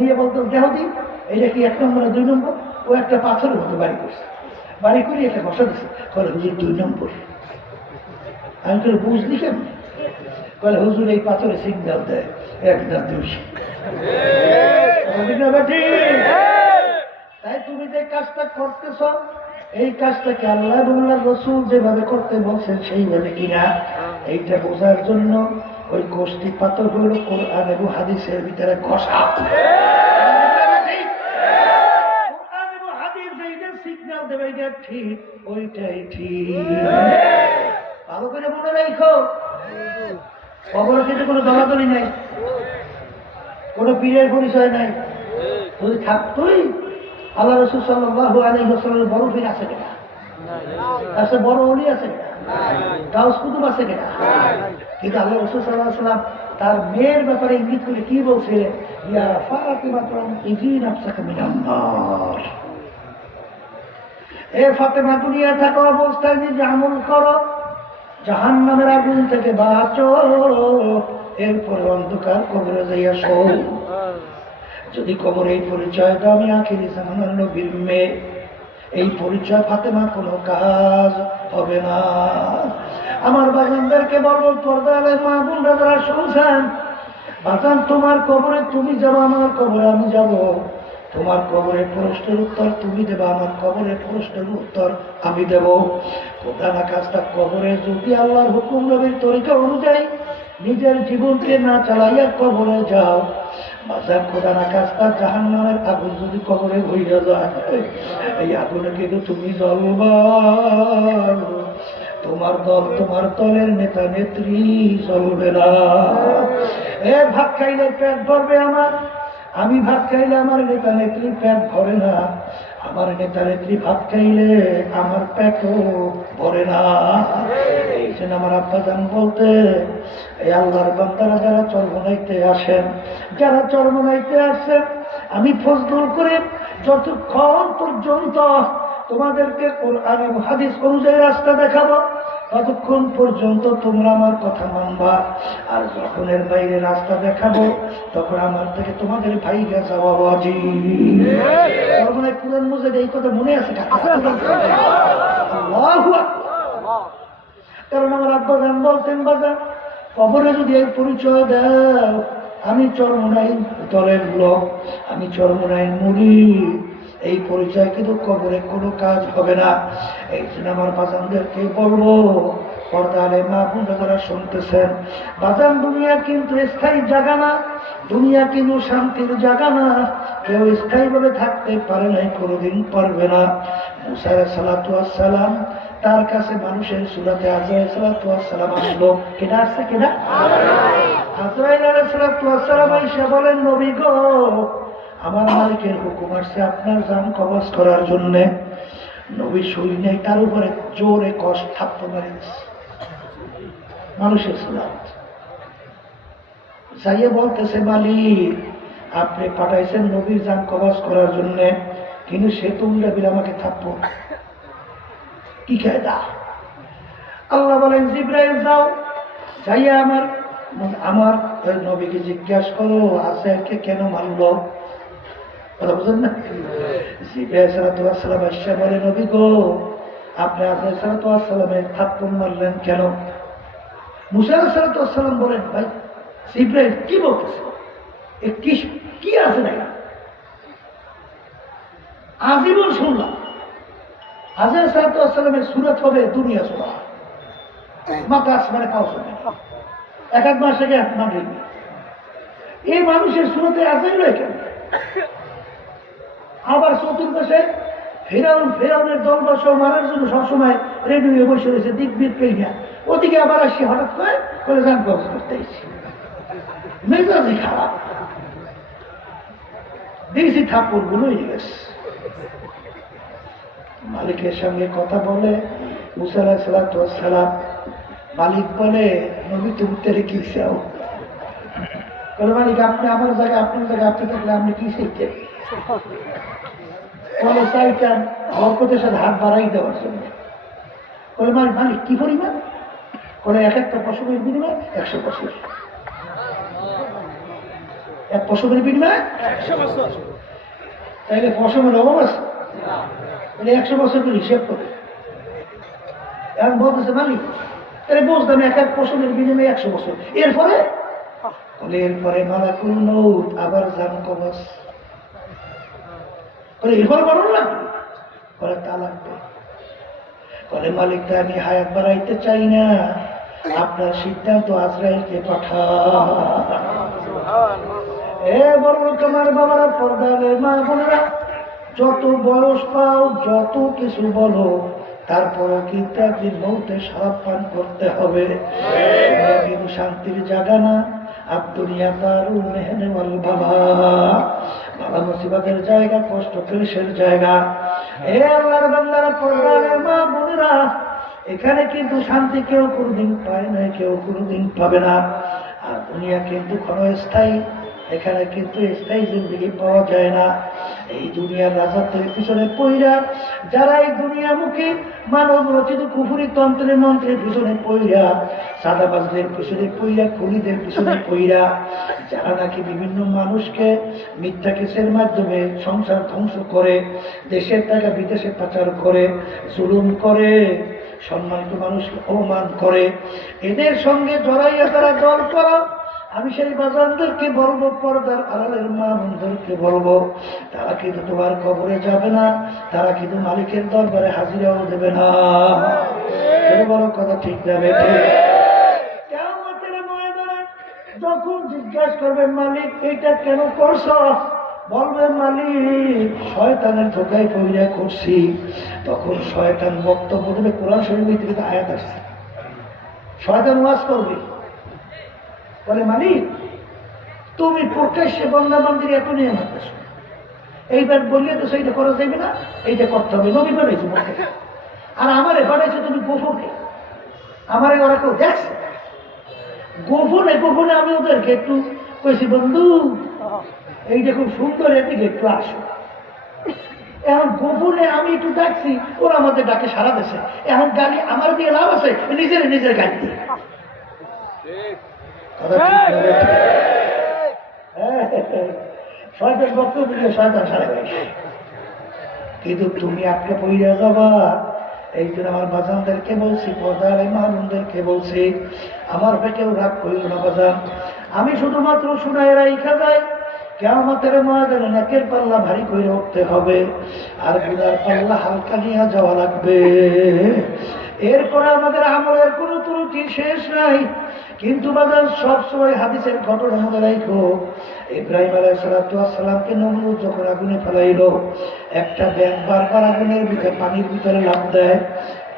নিয়ে বলতাম দেহ দিন এইটা কি 1 নম্বর না 2 নম্বর, ও একটা পাথরের মতো বাড়ি করছে, বাড়ি করে একটা ঘষা দিচ্ছে, বলে হুজুর 2 নম্বর। আমি তো বুঝলি কেন, বলে হুজুর এই পাথরে সিগন্যাল দেয় 1 না 2। তাই তুমি যে কাজটা করতেছ এই কাজটাকে আল্লাহ এবং রাসূল যেভাবে করতে বলছেন সেইভাবে কিনা এইটা বোঝার জন্য ওই গোষ্ঠী পাথর হল কোরআন এবং হাদিসের ভিতরে ঘষা। কোরআন এবং হাদিস এইটা সিগন্যাল দেবে এটা ঠিক ওইটাই ঠিক, ভালো করে মনে রাখো। খবর কিন্তু কোনো দলাদলি নাই, কোনো পীরের পরিচয় নাই, যদি থাকতোই আল্লাহ রাসূল সাল্লাল্লাহু আলাইহি ওয়াসাল্লামের বড় পীর আছে কিনা, আছে বড় ওলি আছে কিনা, গাউস কুতুব আছে কিনা, কিন্তু আল্লাহ রাসূল সাল্লাল্লাহু আলাইহি ওয়াসাল্লাম তার মেয়ের ব্যাপারে ইঙ্গিত করে কি বলছে, ইয়া ফাতিমা ইজি নাফসাকা মিনান নার, এ ফাতেমা দুনিয়া থাকা অবস্থায় নিজে আমল করো, জাহান্নামের আগুন থেকে বাঁচো, এরপরে অন্ধকার কবরে যাইয়া শো। যদি কবর এই পরিচয় দাও আমি আখিরি জামানার নবীর মেয়ে, এই পরিচয় ফাতেমা কোনো কাজ হবে না। আমার বাজানদেরকে বলবো, পর্দার মা বোনরা যারা শুনছেন, বাজান তোমার কবরে তুমি যাবো, আমার কবরে আমি যাব, তোমার কবরের প্রশ্নের উত্তর তুমি দেবা, আমার কবরের প্রশ্নের উত্তর আমি দেব। খোদা না কাজটা কবরে যদি আল্লাহর হুকুম নবীর তরিকা অনুযায়ী নিজের জীবনকে না চালাইয়া কবরে যাও, বাজার খোদা না কাজটা জাহান্নামের আগুন যদি কবরে হইয়া যায়, এই আগুনে কিন্তু তুমি জ্বলবা, তোমার দল তোমার দলের নেতা নেত্রী চলবে না। এ ভাত খাইলে পেট ভরবে আমার, আমি ভাত খাইলে আমার নেতা নেত্রী পেট ভরে না, আমার নেতা নেত্রী ভাত খাইলে আমার পেটও ভরে না। এই জন্য আমার আব্বাজান বলতে, এই আল্লাহর বান্দারা যারা চরমনাইতে আসেন, যারা চরমনাইতে আসেন, আমি ফজলুল করে যতক্ষণ পর্যন্ত তোমাদেরকে কোরআন এবং হাদিস অনুযায়ী রাস্তা দেখাবো, ততক্ষণ পর্যন্ত তোমরা আমার কথা মানবা। আর যখন এর বাইরে রাস্তা দেখাবো, তখন আমার থেকে তোমাদের ভাই গেছে বাবাজি। মানে কোরআন মজিদে এই কথা মনে আছে? কারণ আমার আব্বাজান বলতেন, বাজার কবরে যদি এই পরিচয় দাও, আমি চরমনাইন দলের লোক, আমি চরমনাইন মুরিদ, এই পরিচয় কিন্তু কবরে কোনো কাজ হবে না। এই জন্য আমার বাজানদেরকে বলবো, পর্দালে মা বোনরা যারা শুনতেছেন, বাজান দুনিয়া কিন্তু স্থায়ী জায়গা না, দুনিয়া কিন্তু শান্তির জায়গা না। কেউ স্থায়ীভাবে থাকতে পারে নাই, কোনোদিন পারবে না। মুসা আলাইহিস সালাতু ওয়াস সালাম, তার কাছে মানুষের সুরাতে আজরাইল সালাতু ওয়াস সালাম আসলো। কেনা আসছে? কেনা আজরাইল আলাইহিস সালাতু ওয়াস সালাম এসে বলেন, নবী গো, আমার মালিকের হুকুম আসছে আপনার জান কবজ করার জন্যে। নবী শুই নেই, তার উপরে জোরে কষ্ট থাপ্পড় মারিয়েছে মানুষের সুরাত। যাইয়ে বলতেছে, মালিক আপনি পাঠাইছেন নবীর জান কবজ করার জন্যে, কিন্তু সে তো উল্টা বিল আমাকে থাপ্পড়। কি কায়দা? আল্লাহ বলেন, জিবরাইল যাও, যাইয়া আমার নবীকে জিজ্ঞাসা করো আজরাইলকে কেন মারলো। কথা বুঝেন না? জিবরাইল সালাতু ওয়াস সালাম এসে বলে, নবী গো, আপনি আজরাইল সালাতু ওয়াস সালামের থাপ্পড় মারলেন কেন? মুসা আলাইহিস সালাতু ওয়াস সালাম বলেন, ভাই জিবরাইল কি বলতেছে, কি আছে না আজীবন শুনলাম আজরাইল সালাতু ওয়াস সালামের সূরত হবে দুনিয়া সূরা, মাথা আসমানে পাও শুনে এক এক মাস থেকে এক মাগরিব। এই মানুষের সূরতে আজরাইল কেন? আবার চতুর্পাশে ফেরাউনের দলবল সহ মারার জন্য সবসময় রেডি হয়ে বসে রয়েছে দিক বিদ পেয়ে, ওদিকে আবার আসি হঠাৎ করে যান কবজ করতে এসেছি, মেজাজি খারাপ, দেখছি থাপ্পড় গুলো হয়ে গেছে। মালিকের সঙ্গে কথা বলে মুসা আলাইহিস সালাতু ওয়াস সালাম, মালিক বলে, নবী তুমি তেরে কি চাও? বলে, মালিক আপনি আমার জায়গায়, আপনার জায়গায় আপনি থাকলে আপনি কি চাইতেন? বলে, চাইতেন বরকতের সাথে হাত বাড়াই দেওয়ার জন্য। বলে, মালিক কি পরিমাণ? বলে, এক একটা পশমের বিনিময়ে 100 বছর। এক পশমের বিনিময়ে 100 বছর। তাইলে পশমের অভাব আছে? বলে 100 বছর করে হিসেব করে। এখন বলতেছে, মালিক তাহলে বুঝতাম এক এক পশমের বিনিময়ে 100 বছর। এরপরে বলে, এরপরে মালাকুল মউত আবার জান কবজ। বলে, এরপরে বাড়ানো লাগবে? বলে, তা লাগবে। বলে, মালিক তা আমি হায়াত বাড়াইতে চাই না, আপনার সিদ্ধান্ত আজরাইলকে পাঠান। এ বড় তোমার বাবারা, পর্দালে মা বোনেরা, যত বয়স পাও, যত কিছু বলো, তারপরও কিন্তু একদিন মৌতে সাপ পান করতে হবে। কিন্তু শান্তির জায়গা না, আর দুনিয়া তার মেহনে বাবা বাবা মুসিবতের জায়গা, কষ্ট ক্লেশের জায়গা। এ আল্লাহর বান্দারা, পর্দালে মা বোনেরা, এখানে কিন্তু শান্তি কেউ কোনোদিন পায় না, কেউ কোনোদিন পাবে না। আর দুনিয়া কিন্তু ক্ষণস্থায়ী, এখানে কিন্তু স্থায়ী জিন্দেগি পাওয়া যায় না। এই দুনিয়ার রাজত্বের পিছনে পইরা যারা এই দুনিয়ামুখী মানব রচিত কুফুরি তন্ত্রের মন্ত্রের পিছনে পইরা, সাদাবাজদের পিছনে পইরা, খুনিদের পিছনে পইরা, যারা নাকি বিভিন্ন মানুষকে মিথ্যা কেসের মাধ্যমে সংসার ধ্বংস করে, দেশের টাকা বিদেশে পাচার করে, জুলুম করে, সম্মানিত মানুষকে অপমান করে, এদের সঙ্গে জড়াইয়া তারা দল করো। আমি সেই বাজানদেরকে বলবো, পর্দার আড়ালের মা বোনদেরকে বলবো, তারা কিন্তু তোমার কবরে যাবে না, তারা কিন্তু মালিকের দরবারে হাজিরাও দেবে না। বড় কথা ঠিক যাবে। কিয়ামতের ময়দানে যখন জিজ্ঞাসা করবে মালিক এইটা কেন করছ, বলবে মালিক শয়তানের ধোকায় পড়িয়া করছি। তখন শয়তান বক্তব্য দেবে, কোরআন শরীফের থেকে আয়াত আসছে, শয়তান ওয়াজ করবে, বলে মালিক তুমি প্রকাশ্যে বন্দাবান্দির এত নিয়ম করতেছ, এইবার বললে তো সেইটা করা যাবে না, এইটা করতে হবে, নবী বানাইছো আর আমারে বানাইছো তুমি গোপনে, আমারে ওরা কেউ দেখছে গোপনে গোপনে। আমি ওদেরকে একটু কইছি বন্ধু এইটা খুব সুন্দর, এদিকে একটু আসো। এখন গোপনে আমি একটু ডাকছি, ওরা আমাদের ডাকে সারা দেশে। এখন গালি আমার দিয়ে লাভ আছে, নিজের গালি দিয়ে। শয়তান বক্তব্য দিলে শয়তান সারা গাইছে, কিন্তু তুমি আটকে পড়িয়া যাবা। এই জন্য আমার বাজানদেরকে বলছি, পর্দার মা বোনদেরকে বলছি, আমার পেটেও রাগ করিল না বাজান। আমি শুধুমাত্র শুনাই রাইখা যাই, কিয়ামতের ময়দানে নেকের পাল্লা ভারী করে উঠতে হবে, আর গুনার পাল্লা হালকা নিয়ে যাওয়া লাগবে। এরপরে আমাদের আমলের কোনো ত্রুটি শেষ নাই। কিন্তু বাজার সবসময় হাদিসের ঘটনা মনে রাখো, ইব্রাহিম আলাইহিস সালামকে নমরুদ যখন আগুনে ফেলাইল, একটা ব্যাঙ বারবার আগুনের ভিতরে পানির ভিতরে লাফ দেয়,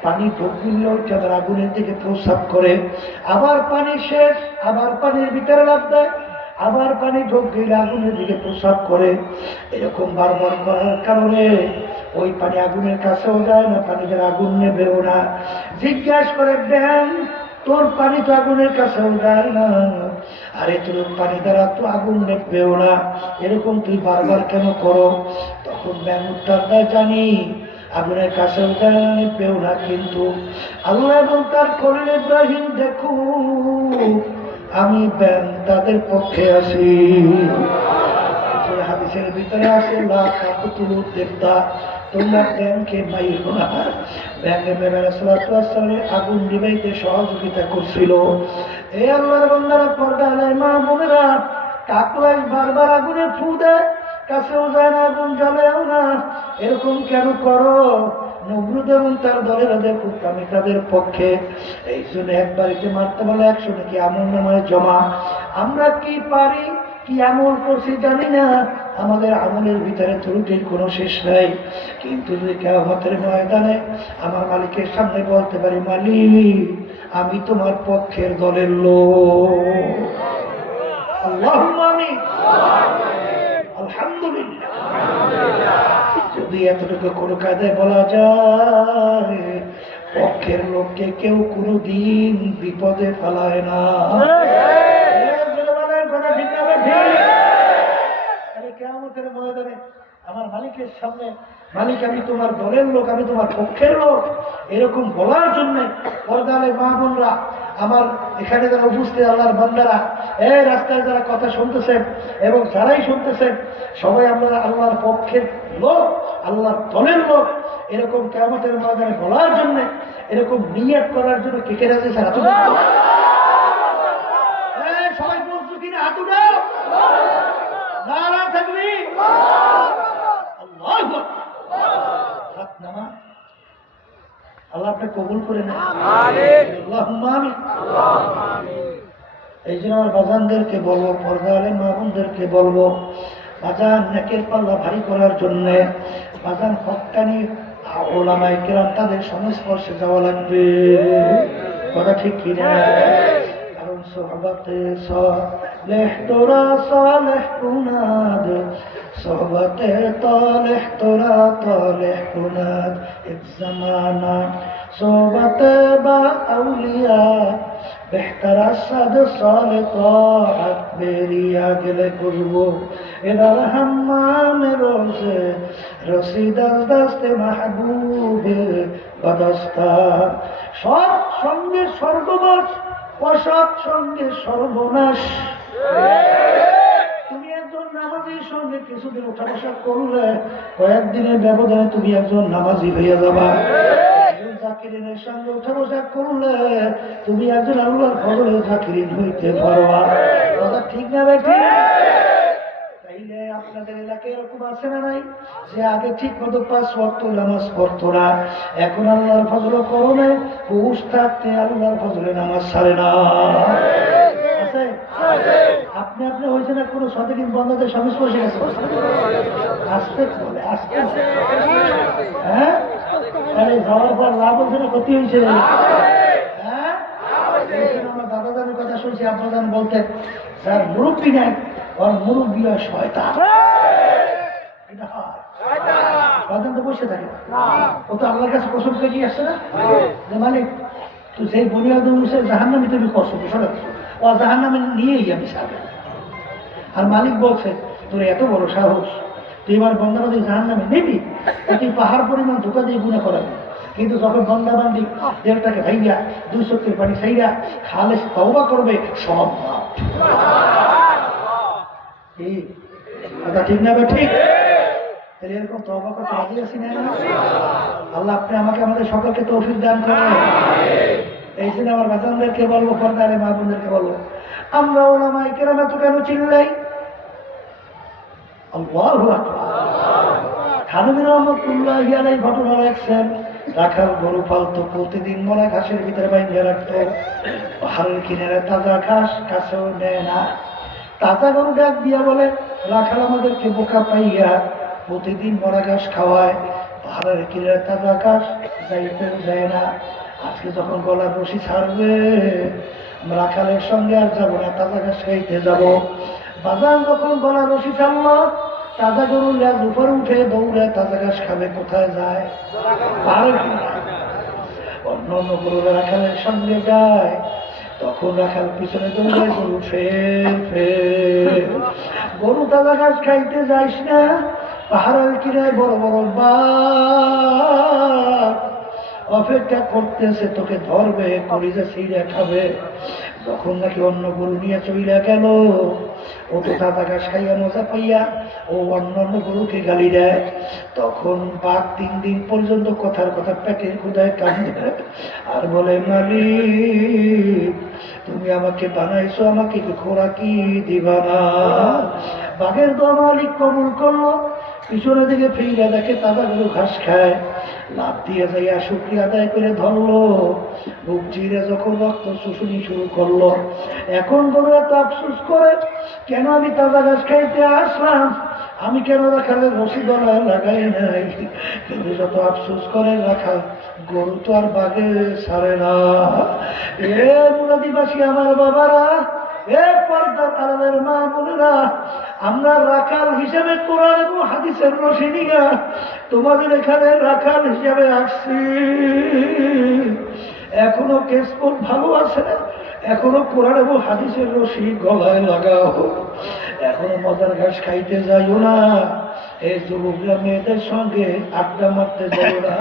পানি ঢোক দিলেও আবার আগুনের দিকে প্রস্রাব করে, আবার পানি শেষ, আবার পানির ভিতরে লাফ দেয়, আবার পানি ঢোক দিলে আগুনের দিকে প্রস্রাব করে। এরকম বারবার করার কারণে ওই পানি আগুনের কাছেও যায় না, পানি দ্বারা আগুন নেবেও না। জিজ্ঞাসা করে ব্যাঙ তোর পানি তো আগুনের কাছেও যায় না, আরে তোর পানি দ্বারা তো আগুন নেবেও না, এরকম তুই বারবার কেন করো? তখন ব্যাঙ উত্তর দেয়, জানি আগুনের কাছেও যায় না, নেবেও না, কিন্তু আল্লাহ এবং তার খলিল ইব্রাহিম দেখো আমি ব্যাঙ তাদের পক্ষে আছি। হাদিসের ভিতরে আসে লা তাকতুলু দেবদা, তোমরা ব্যাংকে মাইরো না। ব্যাংকে সালামের আগুন নিবাইতে সহযোগিতা করছিল। এই আল্লাহর বান্দারা, পর্দা আলাই মা বোনেরা, কাকলাই বারবার আগুনে ফু দেয়, কাছেও যায় না, আগুন জ্বলেও না, এরকম কেন করো? নমরুদ এবং তার দলেরা দেখুক আমি তাদের পক্ষে। এই জন্য এক বাড়িতে মারতে বলে 100 নাকি আমল নামায় জমা। আমরা কি পারি, কি আমল করছি জানি না, আমাদের আমলের ভিতরে ত্রুটির কোনো শেষ নাই। কিন্তু যদি কিয়ামতের ময়দানে আমার মালিকের সামনে বলতে পারি, মালিক আমি তোমার পক্ষের দলের লোক, আল্লাহুম্মা আমিন, আলহামদুলিল্লাহ। যদি এতটুকু কোনো কাজে বলা যায়, পক্ষের লোককে কেউ কোনোদিন বিপদে ফেলায় না। কিয়ামতের ময়দানে আমার মালিকের সামনে, মালিক আমি তোমার দলের লোক, আমি তোমার পক্ষের লোক, এরকম বলার জন্য পর্দালে মা বোনরা, আমার এখানে যারা উপস্থিত আল্লাহর বান্দারা, এই রাস্তায় যারা কথা শুনতেছেন এবং যারাই শুনতেছেন, সবাই আমরা আল্লাহর পক্ষের লোক, আল্লাহর দলের লোক, এরকম কিয়ামতের ময়দানে বলার জন্য, এরকম নিয়ত করার জন্য কে কে রাজি স্যার? সবাই বলছো কিনা হাত উঠাও, নারা তাকবীর, আল্লাহু আকবার। হাত নামা, আল্লাহ আপনি কবুল করে নেন, আল্লাহুম্মা আমিন। এই জন্য আমার বাজানদেরকে বলবো, পর্দারে মা বোনদেরকে বলবো, বাজান নেকের পাল্লা ভারী করার জন্য বাজান হক্কানি ওলামায়ে কেরাম তাদের সংস্পর্শে যাওয়া লাগবে। কথা ঠিক কিনা? কারণ সোহবতে সালেহ তোরা সালেহ কুনাদ, সোহবতে তালেহ তোরা তালেহ কুনাদ, এক জামানা সোহবতে বা আউলিয়া বেহতর আসদ সালে তাআত বেরিয়া গেলে করবো এদার হাম্মাম রোজে রসিদ দস্তে মাহবুবে বদস্তা। সৎ সঙ্গে স্বর্গবাস, অসৎ সঙ্গে সর্বনাশ। তুমি একজন নামাজির সঙ্গে কিছুদিন উঠা বসা করলে, কয়েকদিনের ব্যবধানে তুমি একজন নামাজি হইয়া যাবা। জাকিরিনের সঙ্গে উঠা বসা করলে তুমি একজন আল্লাহর ফজলে জাকিরিন হইতে পারবা। কথা ঠিক না দেখি? তাইলে আপনাদের এলাকায় এরকম আছে না নাই যে আগে ঠিক মতো 5 ওয়াক্ত নামাজ পড়তো না, এখন আল্লাহর ফজলে করণে হুঁশ থাকতে আল্লাহর ফজলে নামাজ ছাড়ে না? আছে? আপনি আপনি হয়েছে না কোনো সতেদিন বন্ধদের সংস্পর্শে গেছে? আসতে বলে আসতে, হ্যাঁ যাওয়ার পর লাভ হয়েছে না ক্ষতি হয়েছে? হ্যাঁ, আমার দাদা দাদের কথা শুনছি, আপনার বলতেন যার মুরব্বী নেই ওর মুরব্বী হয় শয়তান। শয়তান তো বসে থাকে, ও তো আল্লাহর কাছে কসম খেয়ে আসছে না যে মালিক তুই সেই বুনিয়াদ অনুসারে জাহান্নামে তুমি কসম সরে ও জাহান্নামে নিয়েই আমি সাথে। আর মালিক বলছে তোর এত বড় সাহস, তুই এবার বন্দাবাদী জাহান্নামে নিবি, তুই পাহাড় পরিমাণ ধোকা দিয়ে গুণা করাবি, কিন্তু যখন বন্দাবান্দি দেড়টাকে ভাইয়া 2 চক্ষের পানি ছাইরা খালেস তওবা করবে সব ঠিক না? ঠিক। তাহলে এরকম তওবা করতে রাজি আছি না? আল্লাহ আপনি আমাকে আমাদের সকলকে তৌফিক দান করেন। এই জন্য আমার বাচ্চাদেরকে বলবো, পর্দারে মা বোনদেরকে বলবো, আমরা ওলামায়ে কেরাম এত কেন চিল্লাই? আল্লাহু আকবার। খানবী রহমতুল্লাহি আলাইহি ঘটনা রাখছেন, রাখাল গরু পালতো, প্রতিদিন মরা ঘাসের ভিতরে বাইন্ধে রাখতো, পাহাড়ের কিনারে তাজা ঘাস কাছেও নেয় না। তাজা গরু ডাক দিয়া বলে, রাখাল আমাদেরকে বোকা পাইয়া প্রতিদিন মরা ঘাস খাওয়ায়, পাহাড়ের কিনারে তাজা ঘাস যাইতেও দেয় না। আজকে যখন গলার রশি ছাড়বে রাখালের সঙ্গে আর যাবো না, তাজা ঘাস খাইতে যাবো। বাজার যখন গলার রশি ছাড়লো, তাজা গরু লেজ উপরে উঠে দৌড়ে তাজা ঘাস খাবে, কোথায় যায়? পাহাড়ের কিনারে। অন্য অন্য গরুরা রাখালের সঙ্গে যায়, তখন রাখাল পিছনে দৌড়ে গরু ফের। গরু তাজা ঘাস খাইতে যাইস না, পাহাড়ের কিনারে বড় বড় বাঘ অপেক্ষা করতেছে, তোকে ধরবে, কলিজা ছিঁড়ে খাবে। যখন নাকি অন্য গরু নিয়ে চইলা গেল, ও তো তাজা ঘাস খাইয়া মজা পাইয়া ও অন্য অন্য গরুকে গালি দেয়। তখন বাঘ 3 দিন পর্যন্ত কথার কথা পেটের ক্ষুধায় কাঁদে আর বলে, মালিক তুমি আমাকে বানাইছো, আমাকে কি খোরাকি দিবা না? বাঘের দোয়া মালিক কবুল করলো। পিছনে দিকে ফিরে দেখে তাজা গরু ঘাস খায়, লাভ দিয়ে যাইয়া শুকরিয়া আদায় করে ধরলো। বুক চিরে যখন রক্ত শুশুনি শুরু করলো, এখন গরু এত আফসোস করে, কেন আমি তাজা ঘাস খাইতে আসলাম, আমি কেন রাখালের রশি গলায় লাগাই নাই? কিন্তু যত আফসোস করে রাখাল, গরু তো আর বাঘে ছাড়ে না। এ মুরাদিবাসী আমার বাবারা, এ পর্দার আড়ালের মা বোনেরা, আমরা রাখাল হিসেবে কোরআন এবং হাদিসের রশি নিয়া তোমাদের এখানে রাখাল হিসেবে আসছি। এখনো কেসপোর্ট ভালো আছে, এখনো কোরআন এবং হাদিসের রশি গলায় লাগাও, এখনো মজার ঘাস খাইতে যাইও না। এই যুবকরা মেয়েদের সঙ্গে আড্ডা মারতে যাইও না,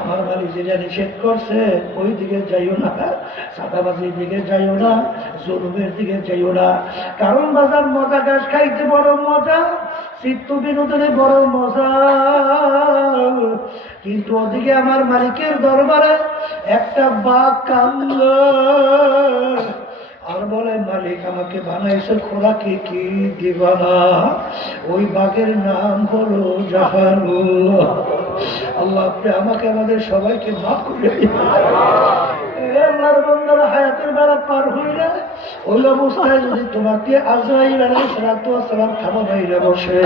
আমার মালিক যেটা নিষেধ করছে ওই দিকে যাইও না, সাদাবাজির দিকে যাইও না, জুলুমের দিকে যাইও না। কারণ বাজার মজা ঘাস খাইতে বড় মজা, চিত্ত বিনোদনে বড় মজা, কিন্তু ওদিকে আমার মালিকের দরবারে একটা বাঘ কান্দ আর বলে, মালিক আমাকে বানাইছে খোরাকি কি দিবা না? ওই বাঘের নাম হলো জাহান্নাম। আল্লাহ আপনি আমাকে আমাদের সবাইকে মাফ করে দিবেন। আল্লাহর বান্দারা হায়াতের বেলা পার হইলে ওই অবস্থায় যদি তোমাকে আজরাইল আলাইহিস সালাতু ওয়াস সালাম খাবার বাইরে বসে,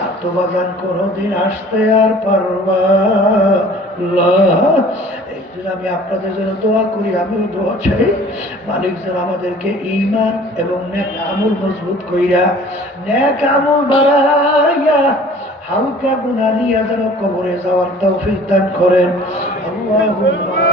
আর তোমার গান কোনদিন আসতে আর পারবা না। একদিন আমি আপনাদের জন্য দোয়া করি, আমিও দোয়া চাই, মালিক যেন আমাদেরকে ঈমান এবং নেক আমল মজবুত কইরা, নেক আমল বাড়াইয়া হালকা গুনাহ নিয়ে যেন কবরে যাওয়ার তৌফিক দান করেন। আল্লাহুম্মা